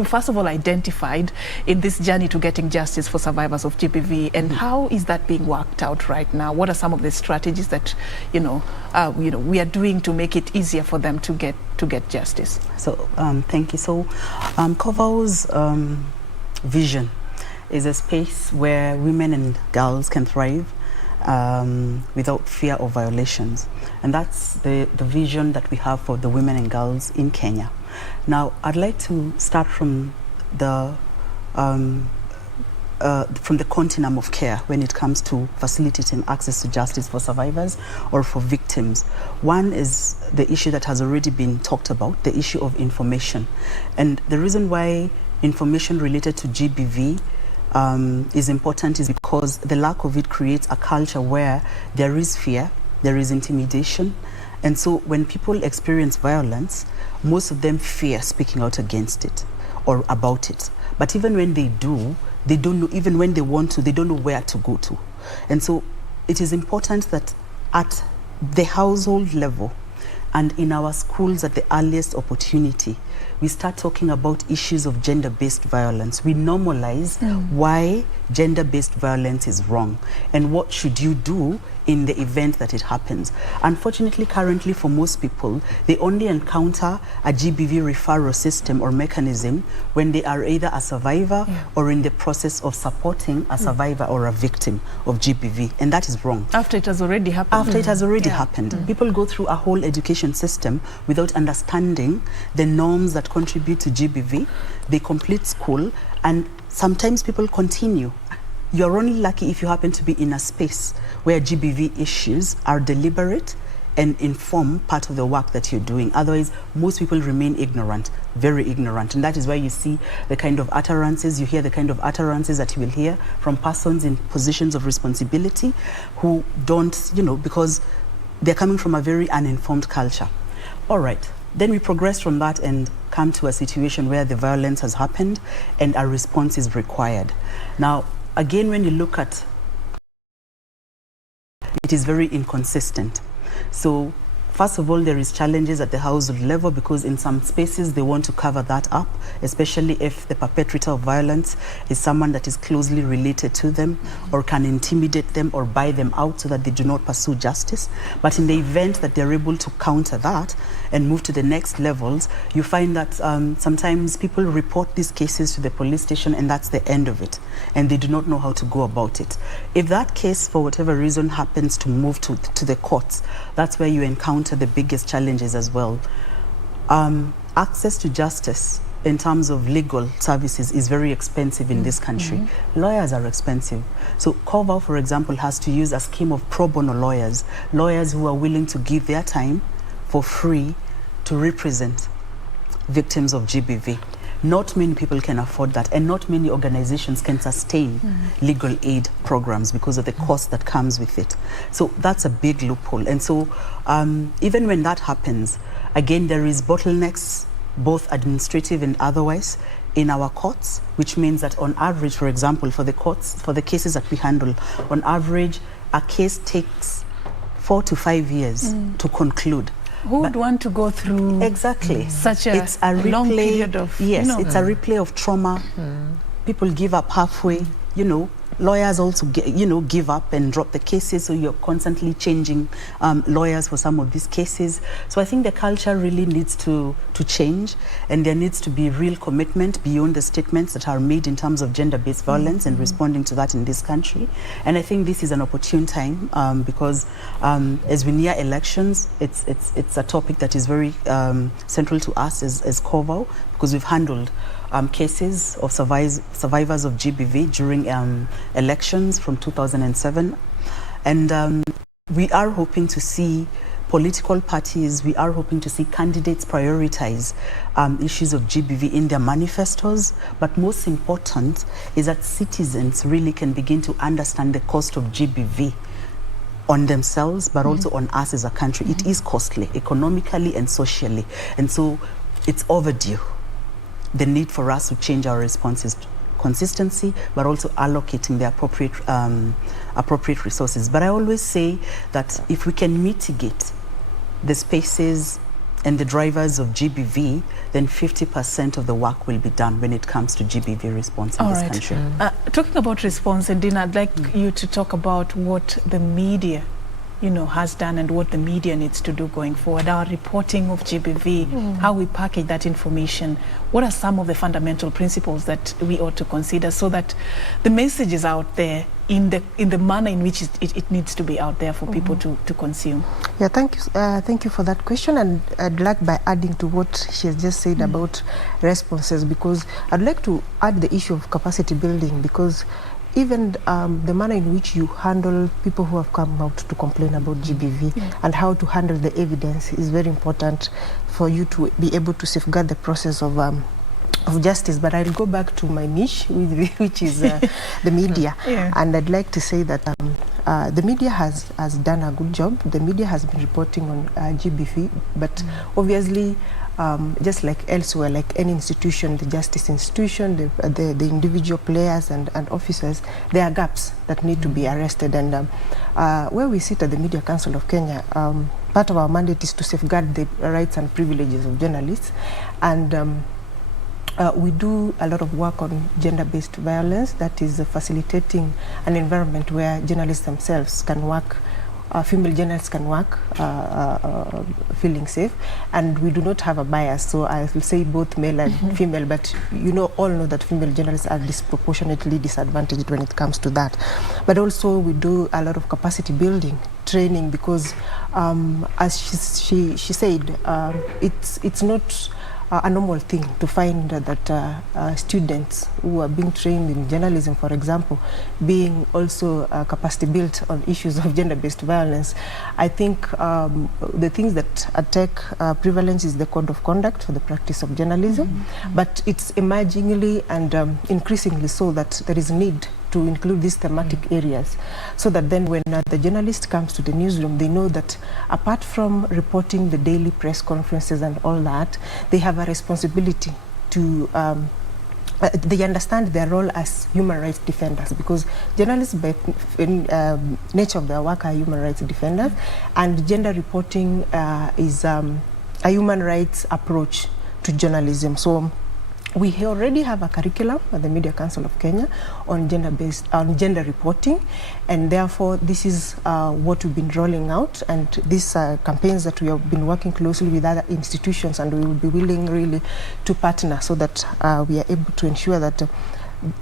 first of all identified in this journey to getting justice for survivors of GBV, and how is that being being worked out right now? What are some of the strategies that we are doing to make it easier for them to get justice? So thank you. So Koval's vision is a space where women and girls can thrive without fear of violations, and that's the vision that we have for the women and girls in Kenya. Now, I'd like to start from the continuum of care when it comes to facilitating access to justice for survivors or for victims. One is the issue that has already been talked about, the issue of information. And the reason why information related to GBV is important is because the lack of it creates a culture where there is fear, there is intimidation. And so when people experience violence, most of them fear speaking out against it or about it. But even when they do, they don't know, even when they want to, they don't know where to go to. And so it is important that at the household level and in our schools at the earliest opportunity, we start talking about issues of gender-based violence. We normalize why gender-based violence is wrong and what should you do in the event that it happens. Unfortunately, currently for most people, they only encounter a GBV referral system or mechanism when they are either a survivor or in the process of supporting a survivor or a victim of GBV, and that is wrong. After it has already happened. After it has already happened. People go through a whole education system without understanding the norms that contribute to GBV. They complete school, and sometimes people continue. You're only lucky if you happen to be in a space where GBV issues are deliberate and inform part of the work that you're doing. Otherwise, most people remain ignorant, very ignorant. And that is why you see the kind of utterances, you hear the kind of utterances that you will hear from persons in positions of responsibility who don't, because they're coming from a very uninformed culture. All right. Then we progress from that and come to a situation where the violence has happened and a response is required. Now, again, when you look at it, is very inconsistent. So first of all, there is challenges at the household level because in some spaces they want to cover that up, especially if the perpetrator of violence is someone that is closely related to them or can intimidate them or buy them out so that they do not pursue justice. But in the event that they're able to counter that and move to the next levels, you find that sometimes people report these cases to the police station and that's the end of it, and they do not know how to go about it. If that case, for whatever reason, happens to move to the courts, that's where you encounter the biggest challenges as well. Access to justice in terms of legal services is very expensive in this country. Lawyers are expensive. So Koval, for example, has to use a scheme of pro bono lawyers who are willing to give their time for free to represent victims of GBV. Not many people can afford that, and not many organizations can sustain legal aid programs because of the cost that comes with it. So that's a big loophole. And so even when that happens, again, there is bottlenecks, both administrative and otherwise, in our courts, which means that on average, for example, for the courts, for the cases that we handle, on average, a case takes 4 to 5 years to conclude. Who would want to go through such a long period of... Yes, it's a replay of trauma. People give up halfway, Lawyers also, give up and drop the cases, so you're constantly changing lawyers for some of these cases. So I think the culture really needs to change, and there needs to be real commitment beyond the statements that are made in terms of gender-based violence and responding to that in this country. And I think this is an opportune time because as we near elections, it's a topic that is very central to us as Koval, because we've handled cases of survivors of GBV during elections from 2007. And we are hoping to see political parties, we are hoping to see candidates prioritize issues of GBV in their manifestos. But most important is that citizens really can begin to understand the cost of GBV on themselves, but also on us as a country. It is costly, economically and socially. And so it's overdue, the need for us to change our responses, consistency, but also allocating the appropriate resources. But I always say that if we can mitigate the spaces and the drivers of GBV, then 50% of the work will be done when it comes to GBV response in this country. Talking about response, and Dina, I'd like you to talk about what the media, you know, has done and what the media needs to do going forward. Our reporting of GBV, how we package that information. What are some of the fundamental principles that we ought to consider so that the message is out there in the manner in which it needs to be out there for people to consume? Yeah, thank you for that question, and I'd like by adding to what she has just said about responses, because I'd like to add the issue of capacity building, because even the manner in which you handle people who have come out to complain about GBV and how to handle the evidence is very important for you to be able to safeguard the process of justice. But I'll go back to my niche, which is the media. And I'd like to say that the media has done a good job. The media has been reporting on GBV, but obviously, just like elsewhere, like any institution, the justice institution, the individual players and officers, there are gaps that need to be arrested. And where we sit at the Media Council of Kenya, part of our mandate is to safeguard the rights and privileges of journalists. And we do a lot of work on gender-based violence, that is facilitating an environment where journalists themselves can work, female journalists can work feeling safe, and we do not have a bias, so I will say both male and female, but all know that female journalists are disproportionately disadvantaged when it comes to that. But also we do a lot of capacity building training, because as she said, it's not a normal thing to find that students who are being trained in journalism, for example, being also capacity built on issues of gender-based violence. I think the things that attack prevalence is the code of conduct for the practice of journalism, but it's emergingly and increasingly so that there is need to include these thematic areas, so that then when the journalist comes to the newsroom, they know that apart from reporting the daily press conferences and all that, they have a responsibility to they understand their role as human rights defenders, because journalists by nature of their work are human rights defenders, and gender reporting is a human rights approach to journalism. So we already have a curriculum at the Media Council of Kenya on gender reporting, and therefore this is what we've been rolling out, and these campaigns that we have been working closely with other institutions, and we will be willing really to partner so that we are able to ensure that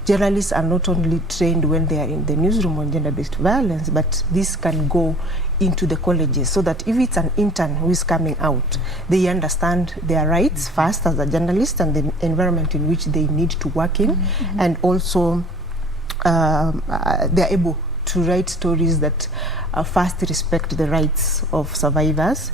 journalists are not only trained when they are in the newsroom on gender-based violence, but this can go into the colleges, so that if it's an intern who is coming out, they understand their rights first as a journalist and the environment in which they need to work in, and also they're able to write stories that first respect the rights of survivors,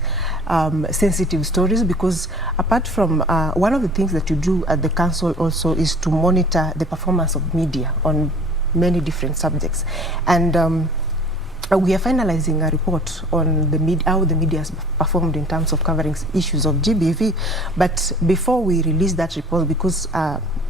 sensitive stories, because apart from one of the things that you do at the council also is to monitor the performance of media on many different subjects, and we are finalizing a report on how the media has performed in terms of covering issues of GBV. But before we release that report, because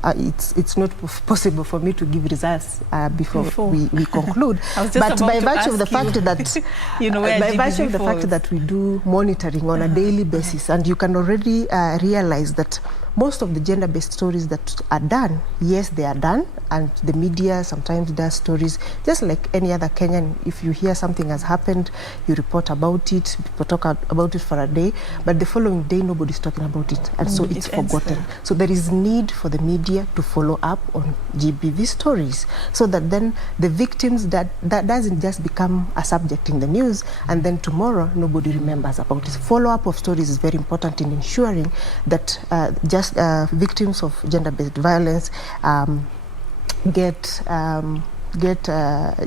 it's not possible for me to give results before we conclude, but by virtue of the fact that by virtue of the fact that we do monitoring on a daily basis, and you can already realize that most of the gender-based stories that are done, yes, they are done, and the media sometimes does stories just like any other Kenyan. If you hear something has happened, you report about it, people talk about it for a day, but the following day nobody's talking about it, and so it's forgotten. So there is need for the media to follow up on GBV stories, so that then the victims, that doesn't just become a subject in the news and then tomorrow nobody remembers about it. Follow-up of stories is very important in ensuring that victims of gender-based violence get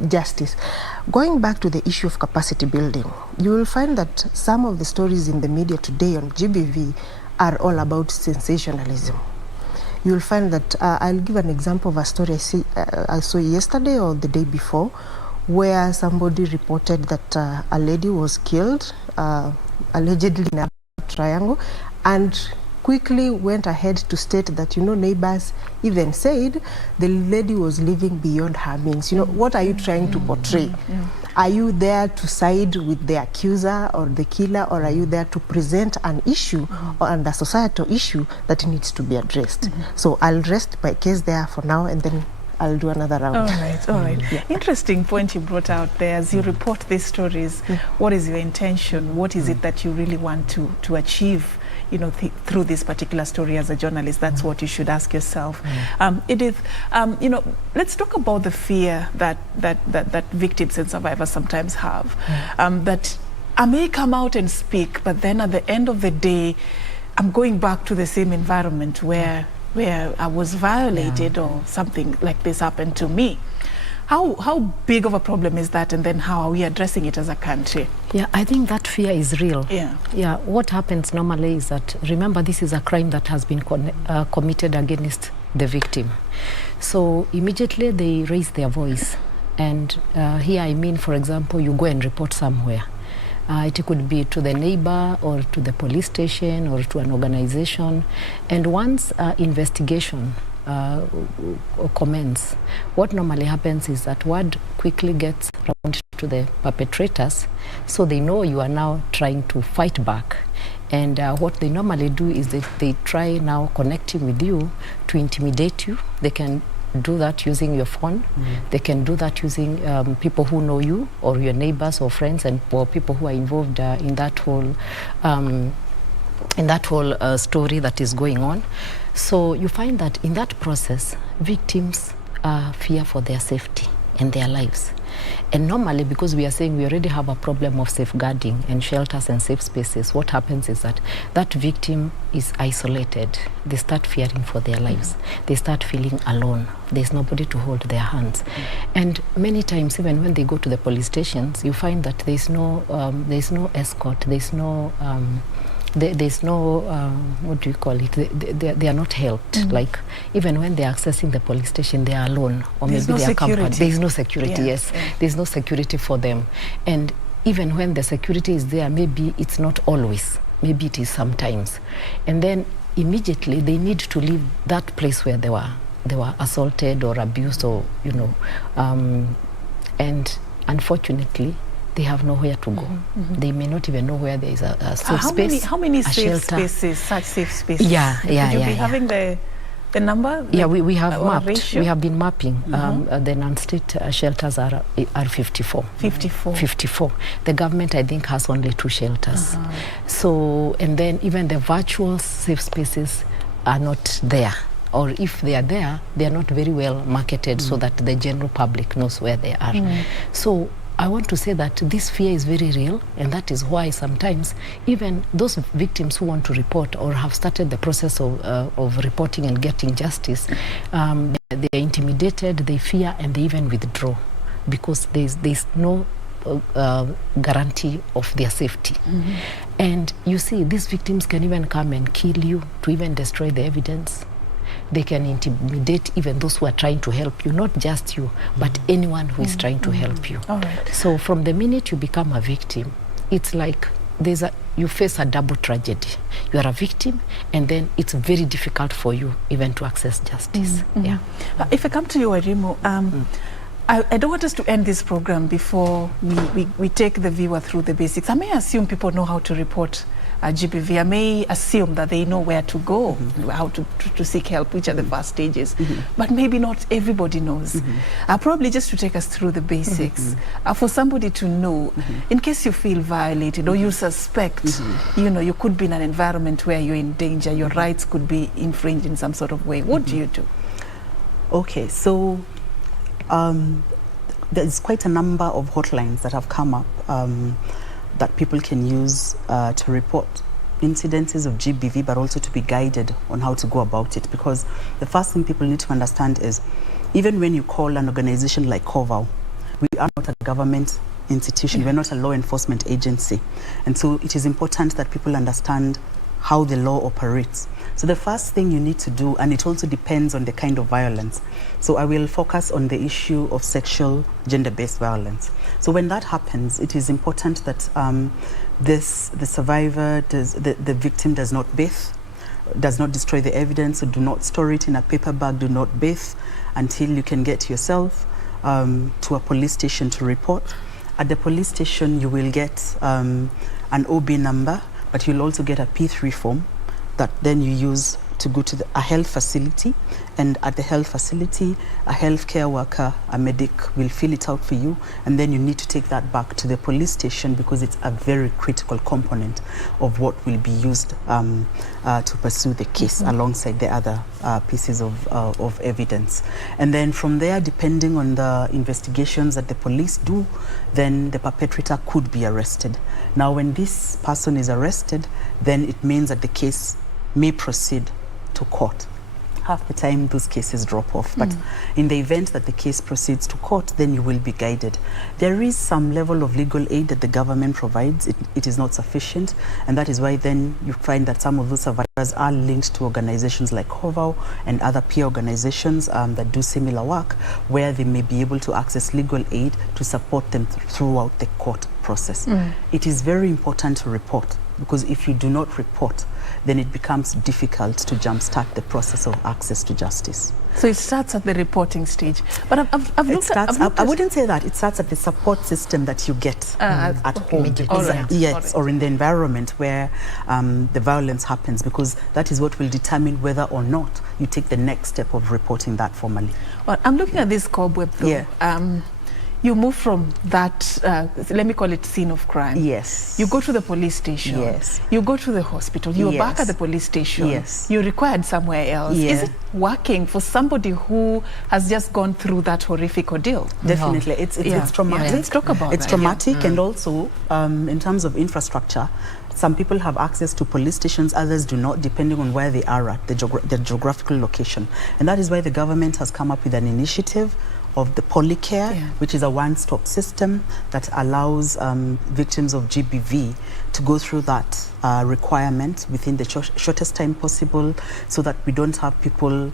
justice. Going back to the issue of capacity building, you will find that some of the stories in the media today on GBV are all about sensationalism. You will find that I'll give an example of a story I saw yesterday or the day before, where somebody reported that a lady was killed, allegedly in a triangle, and quickly went ahead to state that, neighbors even said the lady was living beyond her means. What are you trying to portray? Are you there to side with the accuser or the killer, or are you there to present an issue or a societal issue that needs to be addressed? So I'll rest my case there for now, and then I'll do another round. All right. Yeah. Interesting point you brought out there. As you report these stories, what is your intention? What is it that you really want to achieve, you know, through this particular story as a journalist? That's what you should ask yourself. Edith, you know, let's talk about the fear that victims and survivors sometimes have. That I may come out and speak, but then at the end of the day, I'm going back to the same environment where I was violated or something like this happened to me. How big of a problem is that, and then how are we addressing it as a country? Yeah, I think that fear is real. Yeah. What happens normally is that, remember, this is a crime that has been committed against the victim. So immediately they raise their voice. And here I mean, for example, you go and report somewhere. It could be to the neighbor or to the police station or to an organization. And once investigation commence, what normally happens is that word quickly gets around to the perpetrators, so they know you are now trying to fight back. And what they normally do is that they try now connecting with you to intimidate you. They can do that using your phone. They can do that using people who know you or your neighbors or friends, and or people who are involved in that whole story that is going on. So you find that in that process, victims fear for their safety and their lives. And normally, because we are saying we already have a problem of safeguarding and shelters and safe spaces, what happens is that that victim is isolated. They start fearing for their lives. They start feeling alone. There's nobody to hold their hands. And many times, even when they go to the police stations, you find that there's no escort, there's no what do you call it? They are not helped. Like, even when they're accessing the police station, they are alone, or there's maybe no they are accompanied. There's no security. Yes. There's no security for them. And even when the security is there, maybe it's not always. Maybe it is sometimes. And then immediately they need to leave that place where they were assaulted or abused, or and unfortunately, they have nowhere to go. They may not even know where there is a safe space. How many safe shelter. spaces, such safe spaces? Would you be having the number? Yeah, we have mapped. Ratio? We have been mapping. The non-state shelters are 54. 54. The government, I think, has only 2 shelters. So, and then even the virtual safe spaces are not there. Or if they are there, they are not very well marketed so that the general public knows where they are. So I want to say that this fear is very real, and that is why sometimes even those victims who want to report or have started the process of reporting and getting justice, they are intimidated, they fear, and they even withdraw because there's no guarantee of their safety. And you see, these victims can even come and kill you, to even destroy the evidence. They can intimidate even those who are trying to help you, not just you, but anyone who is trying to help you. All right. So from the minute you become a victim, it's like you face a double tragedy. You are a victim, and then it's very difficult for you even to access justice. Yeah. If I come to you, Wairimu, I don't want us to end this program before we take the viewer through the basics. I may assume people know how to report GBV. I may assume that they know where to go, how to seek help, which are the first stages. But maybe not everybody knows. Probably just to take us through the basics, for somebody to know, in case you feel violated or you suspect, you could be in an environment where you're in danger, your rights could be infringed in some sort of way. What do you do? Okay, so there's quite a number of hotlines that have come up that people can use to report incidences of GBV, but also to be guided on how to go about it. Because the first thing people need to understand is, even when you call an organization like Koval, we are not a government institution, we're not a law enforcement agency. And so it is important that people understand how the law operates. So the first thing you need to do, and it also depends on the kind of violence. So I will focus on the issue of sexual, gender-based violence. So when that happens, it is important that the survivor, the victim does not bathe, does not destroy the evidence, so do not store it in a paper bag, do not bathe until you can get yourself to a police station to report. At the police station, you will get an OB number, but you'll also get a P3 form that then you use to go to a health facility, and at the health facility, a healthcare worker, a medic will fill it out for you, and then you need to take that back to the police station because it's a very critical component of what will be used to pursue the case alongside the other pieces of evidence. And then from there, depending on the investigations that the police do, then the perpetrator could be arrested. Now, when this person is arrested, then it means that the case may proceed to court. Half the time those cases drop off, but in the event that the case proceeds to court, then you will be guided. There is some level of legal aid that the government provides. It is not sufficient, and that is why then you find that some of those survivors are linked to organizations like Koval and other peer organizations that do similar work, where they may be able to access legal aid to support them throughout the court process. It is very important to report, because if you do not report, then it becomes difficult to jumpstart the process of access to justice. So it starts at the reporting stage. But I wouldn't say that. It starts at the support system that you get at home. Yes, or in the environment where the violence happens, because that is what will determine whether or not you take the next step of reporting that formally. Well, I'm looking at this cobweb though. Yeah. You move from that, let me call it scene of crime. Yes. You go to the police station. Yes. You go to the hospital. You're back at the police station. Yes. You're required somewhere else. Yeah. Is it working for somebody who has just gone through that horrific ordeal? Definitely. It's traumatic. Let's talk about It's traumatic, and also in terms of infrastructure, some people have access to police stations, others do not, depending on where they are at, the geographical location. And that is why the government has come up with an initiative of the Polycare, which is a one-stop system that allows victims of GBV to go through that requirement within the shortest time possible, so that we don't have people,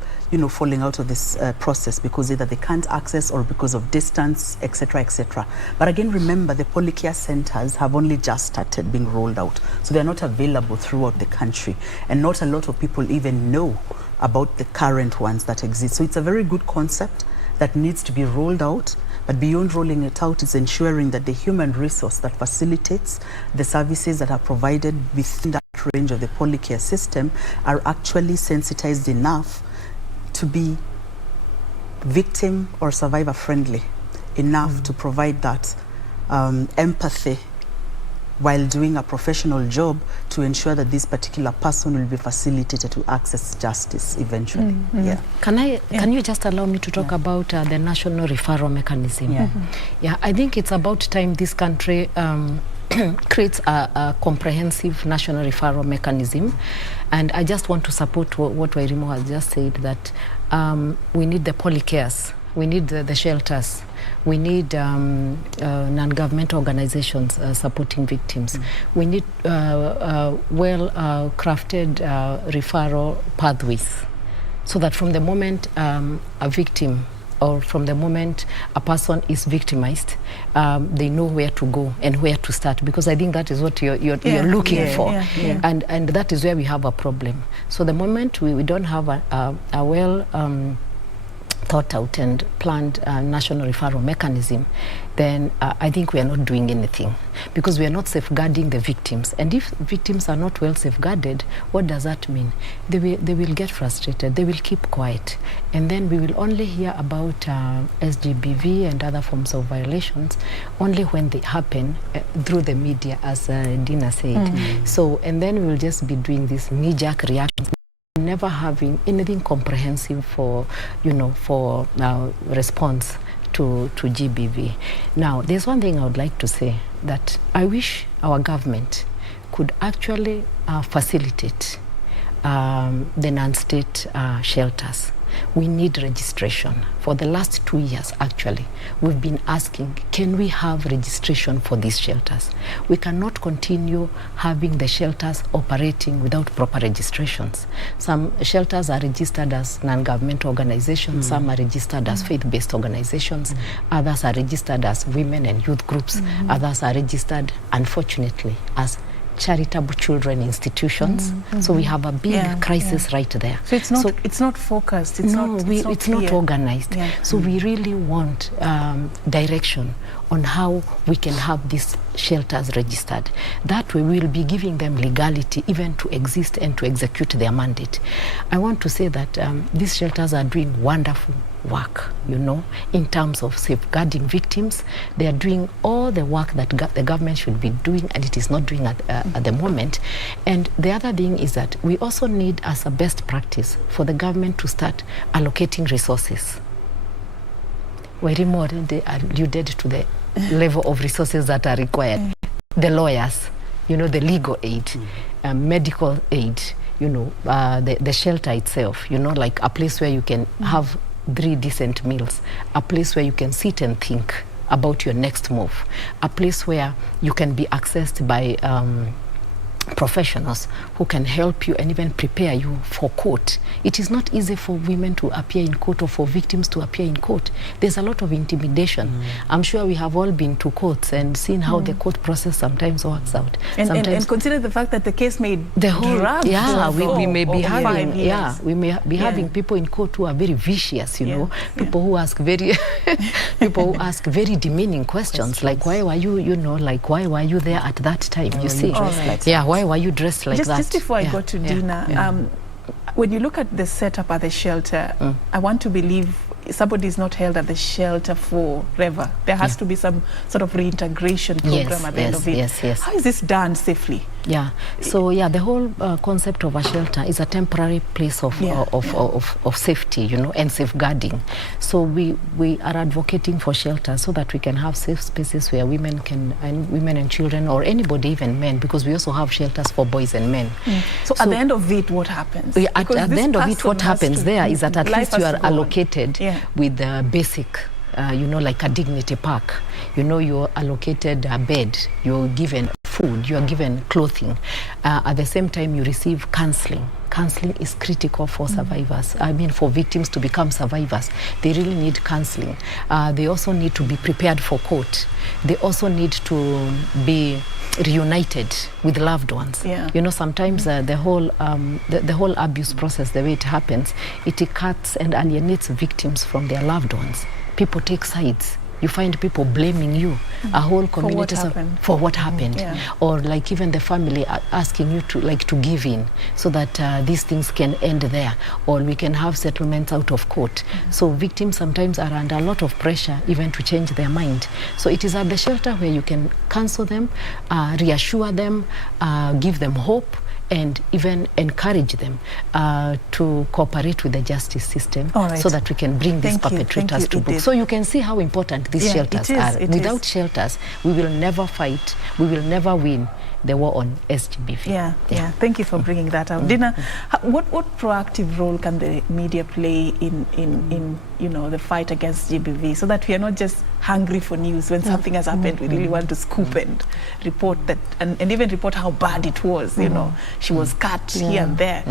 falling out of this process because either they can't access or because of distance, etc., etc. But again, remember, the Polycare centers have only just started being rolled out, so they're not available throughout the country, and not a lot of people even know about the current ones that exist. So it's a very good concept that needs to be rolled out, but beyond rolling it out, it's ensuring that the human resource that facilitates the services that are provided within that range of the Polycare system are actually sensitized enough to be victim or survivor friendly enough to provide that empathy while doing a professional job to ensure that this particular person will be facilitated to access justice eventually. Can you just allow me to talk about the national referral mechanism? I think it's about time this country creates a comprehensive national referral mechanism, and I just want to support what Wairimo has just said, that we need the Polycares, we need the shelters, we need non-governmental organizations supporting victims. We need well-crafted referral pathways, so that from the moment a victim or from the moment a person is victimized, they know where to go and where to start, because I think that is what you're looking for. And that is where we have a problem. So the moment we don't have a well thought out and planned national referral mechanism, then I think we are not doing anything, because we are not safeguarding the victims. And if victims are not well safeguarded, what does that mean? They will get frustrated, they will keep quiet, and then we will only hear about SGBV and other forms of violations only when they happen through the media, as Dina said. So, and then we will just be doing this knee-jerk reactions, never having anything comprehensive for response to GBV. Now, there's one thing I would like to say, that I wish our government could actually facilitate the non-state shelters. We need registration. For the last 2 years, actually, we've been asking, can we have registration for these shelters? We cannot continue having the shelters operating without proper registrations. Some shelters are registered as non-governmental organizations, some are registered as faith-based organizations, others are registered as women and youth groups, others are registered, unfortunately, as charitable children institutions. So we have a big crisis right there. So it's not focused. It's not organized. So we really want direction on how we can have these shelters registered. That way we'll be giving them legality even to exist and to execute their mandate. I want to say that these shelters are doing wonderful work, you know, in terms of safeguarding victims. They are doing all the work that the government should be doing, and it is not doing at the moment. And the other thing is that we also need, as a best practice, for the government to start allocating resources. Very more alluded to the level of resources that are required. The lawyers, you know, the legal aid, medical aid, you know, the shelter itself, you know, like a place where you can have 3 decent meals, a place where you can sit and think about your next move, a place where you can be accessed by professionals who can help you and even prepare you for court. It is not easy for women to appear in court or for victims to appear in court. There's a lot of intimidation. I'm sure we have all been to courts and seen how the court process sometimes works out. And consider the fact that the case may drag we may be having 5 years. we may be having people in court who are very vicious, you know, people who ask very people who ask very demeaning questions, like why were you, you know, like why were you there at that time, you see? Why were you dressed like that? Just before I go to Dina, when you look at the setup at the shelter, I want to believe somebody is not held at the shelter forever. There has to be some sort of reintegration program at the end of it. How is this done safely? So the whole concept of a shelter is a temporary place of safety, you know, and safeguarding. So we are advocating for shelters so that we can have safe spaces where women and children, or anybody, even men, because we also have shelters for boys and men. So at the end of it, what happens? At the end of it, what happens there is that at least you are allocated with the basic, you know, like a dignity pack. You know, you're allocated a bed, you're given food, you're given clothing. At the same time, you receive counseling. Counseling is critical for survivors. I mean, for victims to become survivors, they really need counseling. They also need to be prepared for court. They also need to be reunited with loved ones. You know, sometimes the whole abuse process, the way it happens, it cuts and alienates victims from their loved ones. People take sides. You find people blaming you, a whole community for what happened, or like even the family asking you to give in so that these things can end there, or we can have settlements out of court. So victims sometimes are under a lot of pressure even to change their mind. So it is at the shelter where you can counsel them, reassure them, give them hope, and even encourage them to cooperate with the justice system so that we can bring these perpetrators to book. So you can see how important these shelters are. Without shelters, we will never fight, we will never win the war on SGBV. Thank you for bringing that out. Dina, what proactive role can the media play in you know, the fight against GBV, so that we are not just hungry for news when something has happened? We really want to scoop and report that, and even report how bad it was. You know, she was cut here and there.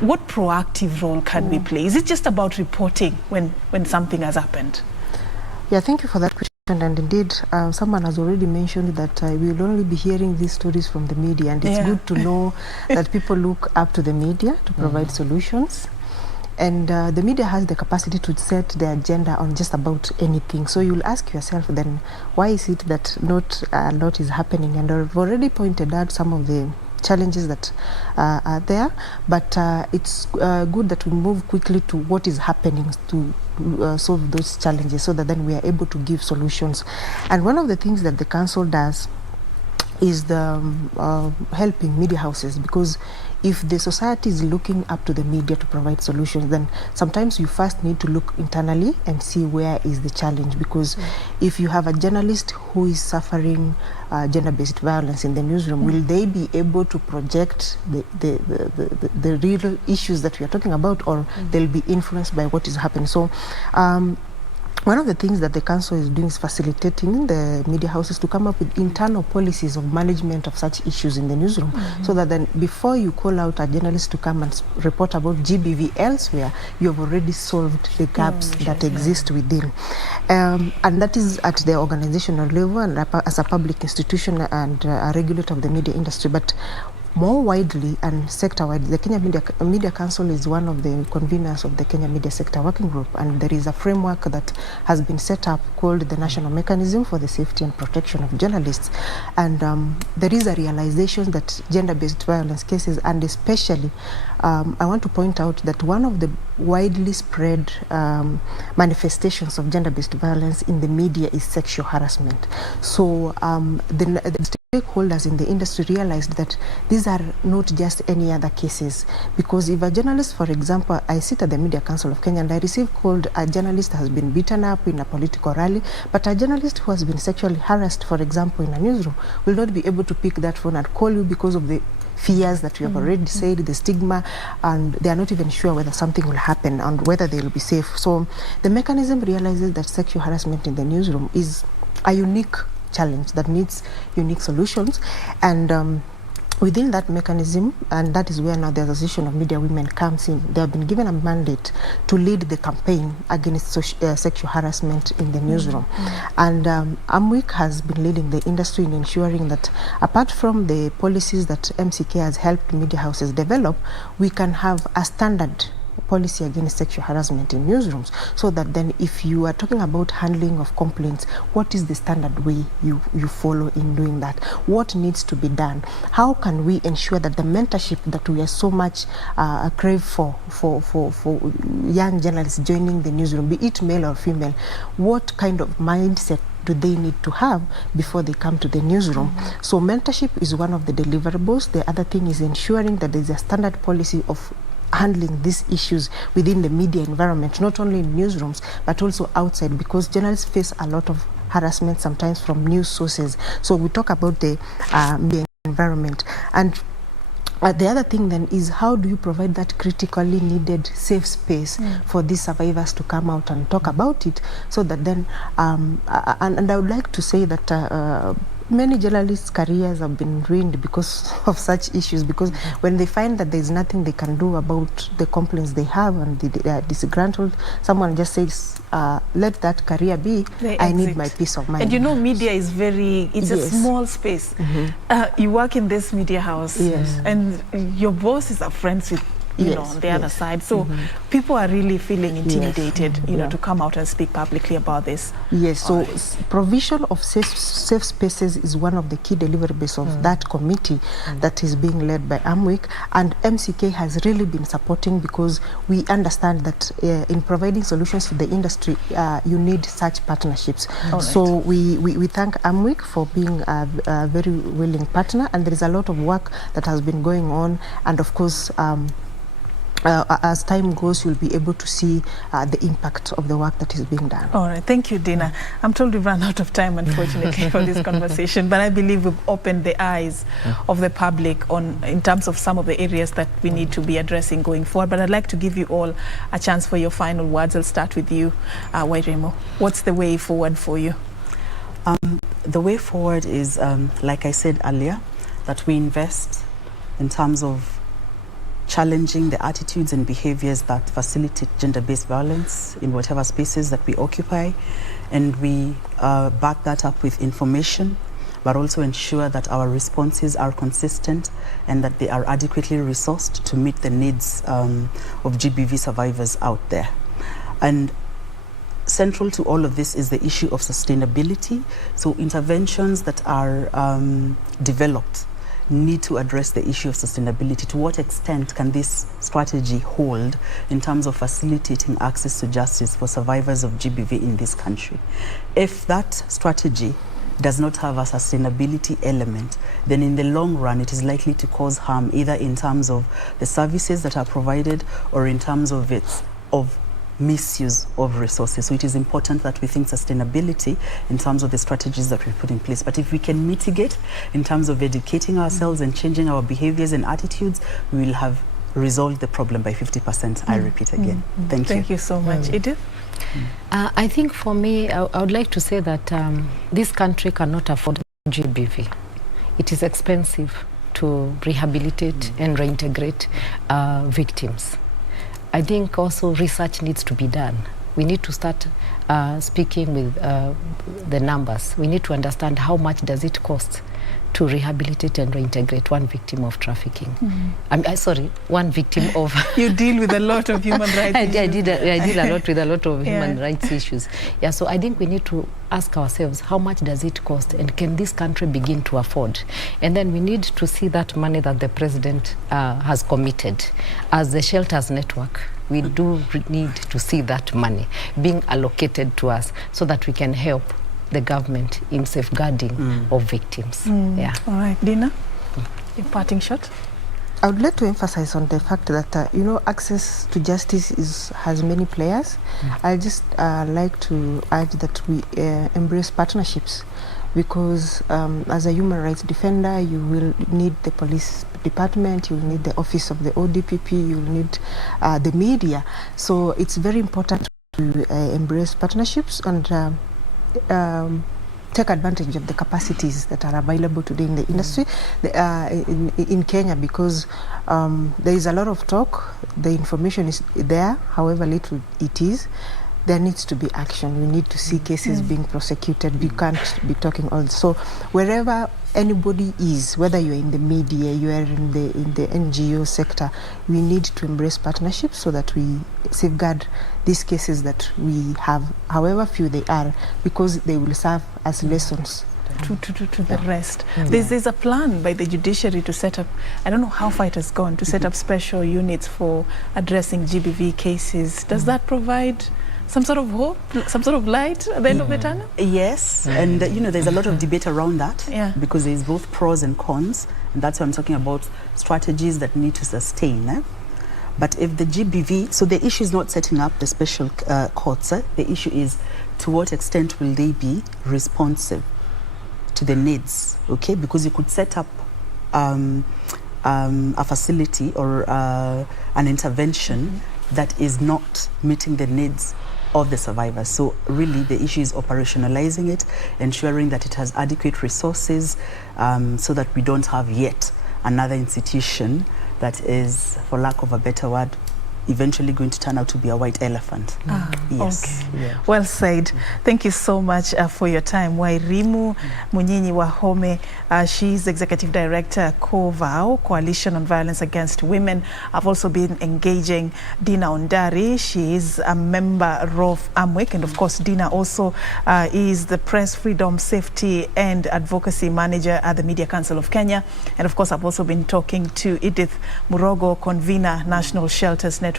What proactive role can we play? Is it just about reporting when something has happened? Thank you for that question. And indeed, someone has already mentioned that we will only be hearing these stories from the media, and it's good to know that people look up to the media to provide solutions. And the media has the capacity to set the agenda on just about anything. So you'll ask yourself then, why is it that not a lot is happening? And I've already pointed out some of the challenges that are there, but it's good that we move quickly to what is happening to solve those challenges, so that then we are able to give solutions. And one of the things that the council does is the helping media houses, because if the society is looking up to the media to provide solutions, then sometimes you first need to look internally and see where is the challenge. Because if you have a journalist who is suffering gender-based violence in the newsroom, will they be able to project the real issues that we are talking about, or they'll be influenced by what is happening? So one of the things that the council is doing is facilitating the media houses to come up with internal policies of management of such issues in the newsroom, so that then before you call out a journalist to come and report about GBV elsewhere, you have already solved the gaps that exist within. And that is at the organizational level and as a public institution and a regulator of the media industry. But more widely and sector-wide. The Kenya Media Council is one of the conveners of the Kenya Media Sector Working Group, and there is a framework that has been set up called the National Mechanism for the Safety and Protection of Journalists. And there is a realization that gender-based violence cases, and especially I want to point out that one of the widely spread manifestations of gender-based violence in the media is sexual harassment. So the stakeholders in the industry realized that these are not just any other cases, because if a journalist, for example, I sit at the Media Council of Kenya and I receive called a journalist has been beaten up in a political rally, but a journalist who has been sexually harassed, for example, in a newsroom, will not be able to pick that phone and call you because of the fears that you have already said, the stigma, and they are not even sure whether something will happen and whether they will be safe. So the mechanism realizes that sexual harassment in the newsroom is a unique challenge that needs unique solutions, and within that mechanism, and that is where now the Association of Media Women comes in. They have been given a mandate to lead the campaign against sexual harassment in the newsroom. And AMWIC has been leading the industry in ensuring that apart from the policies that MCK has helped media houses develop, we can have a standard policy against sexual harassment in newsrooms, so that then if you are talking about handling of complaints, what is the standard way you follow in doing that? What needs to be done? How can we ensure that the mentorship that we are so much crave for young journalists joining the newsroom, be it male or female, what kind of mindset do they need to have before they come to the newsroom? So mentorship is one of the deliverables. The other thing is ensuring that there is a standard policy of handling these issues within the media environment, not only in newsrooms but also outside, because journalists face a lot of harassment sometimes from news sources. So we talk about the media environment, and the other thing then is, how do you provide that critically needed safe space for these survivors to come out and talk about it, so that then and I would like to say that many journalists' careers have been ruined because of such issues, because when they find that there's nothing they can do about the complaints they have and they are disgruntled, someone just says, let that career be, I need my peace of mind. And you know, media is it's a small space. You work in this media house, and your bosses are friends with on the other side. So people are really feeling intimidated, you know, to come out and speak publicly about this. Yes, so provision of safe spaces is one of the key deliverables of that committee that is being led by AMWIC, and MCK has really been supporting, because we understand that in providing solutions to the industry, you need such partnerships. So we thank AMWIC for being a very willing partner, and there is a lot of work that has been going on, and of course as time goes, you'll be able to see the impact of the work that is being done. All right, thank you, Dina. I'm told we've run out of time, unfortunately, for this conversation, but I believe we've opened the eyes of the public in terms of some of the areas that we need to be addressing going forward. But I'd like to give you all a chance for your final words. I'll start with you, Wairemo. What's the way forward for you? The way forward is, like I said earlier, that we invest in terms of challenging the attitudes and behaviors that facilitate gender-based violence in whatever spaces that we occupy, and we back that up with information, but also ensure that our responses are consistent and that they are adequately resourced to meet the needs of GBV survivors out there. And central to all of this is the issue of sustainability. So interventions that are developed need to address the issue of sustainability. To what extent can this strategy hold in terms of facilitating access to justice for survivors of GBV in this country? If that strategy does not have a sustainability element, then in the long run it is likely to cause harm, either in terms of the services that are provided or in terms of misuse of resources. So it is important that we think sustainability in terms of the strategies that we put in place. But if we can mitigate in terms of educating ourselves and changing our behaviors and attitudes, we will have resolved the problem by 50%. I repeat again. Thank you. Thank you so much. Edith? I think for me, I would like to say that this country cannot afford GBV. It is expensive to rehabilitate and reintegrate victims. I think also research needs to be done. We need to start speaking with the numbers. We need to understand how much does it cost to rehabilitate and reintegrate one victim of trafficking. Sorry, one victim of... You deal with a lot of human rights issues. I deal a lot with a lot of human rights issues. Yeah, so I think we need to ask ourselves, how much does it cost, and can this country begin to afford? And then we need to see that money that the president has committed as the shelters network. We do need to see that money being allocated to us so that we can help the government in safeguarding of victims. Yeah. All right, Dina, your parting shot? I would like to emphasize on the fact that, you know, access to justice has many players. I just like to urge that we embrace partnerships, because as a human rights defender, you will need the police department, you will need the office of the ODPP, you will need the media. So it's very important to embrace partnerships and take advantage of the capacities that are available today in the industry in Kenya, because there is a lot of talk, the information is there, however little it is. There needs to be action. We need to see cases being prosecuted. We can't be talking all. So wherever anybody is, whether you're in the media, you are in the NGO sector, we need to embrace partnerships so that we safeguard these cases that we have, however few they are, because they will serve as lessons to the rest. There's a plan by the judiciary to set up, I don't know how far it has gone, to set up special units for addressing GBV cases. Does that provide some sort of hope, some sort of light at the end of the tunnel? Yes, and you know, there's a lot of debate around that, because there's both pros and cons, and that's why I'm talking about strategies that need to sustain. But if the GBV, so the issue is not setting up the special courts, the issue is to what extent will they be responsive to the needs, okay? Because you could set up a facility or an intervention that is not meeting the needs of the survivors. So really the issue is operationalizing it, ensuring that it has adequate resources, so that we don't have yet another institution that is, for lack of a better word, eventually going to turn out to be a white elephant. Yes. Okay. Yeah. Well said. Thank you so much for your time. Wairimu Munyinyi Wahome, she's Executive Director, Koval, Coalition on Violence Against Women. I've also been engaging Dina Ondari. She is a member of AMWEC, and of course Dina also is the Press Freedom, Safety and Advocacy Manager at the Media Council of Kenya. And of course I've also been talking to Edith Murogo, Convener, National Shelters Network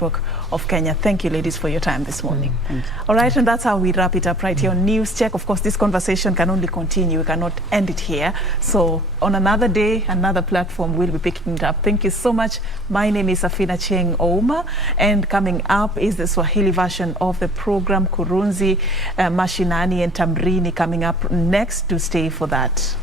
of Kenya. Thank you, ladies, for your time this morning. All right, and that's how we wrap it up right here on News Check. Of course, this conversation can only continue. We cannot end it here. So on another day, another platform, we'll be picking it up. Thank you so much. My name is Safina Cheng Ouma, and coming up is the Swahili version of the program, Kurunzi, Mashinani and Tamrini coming up next. To stay for that.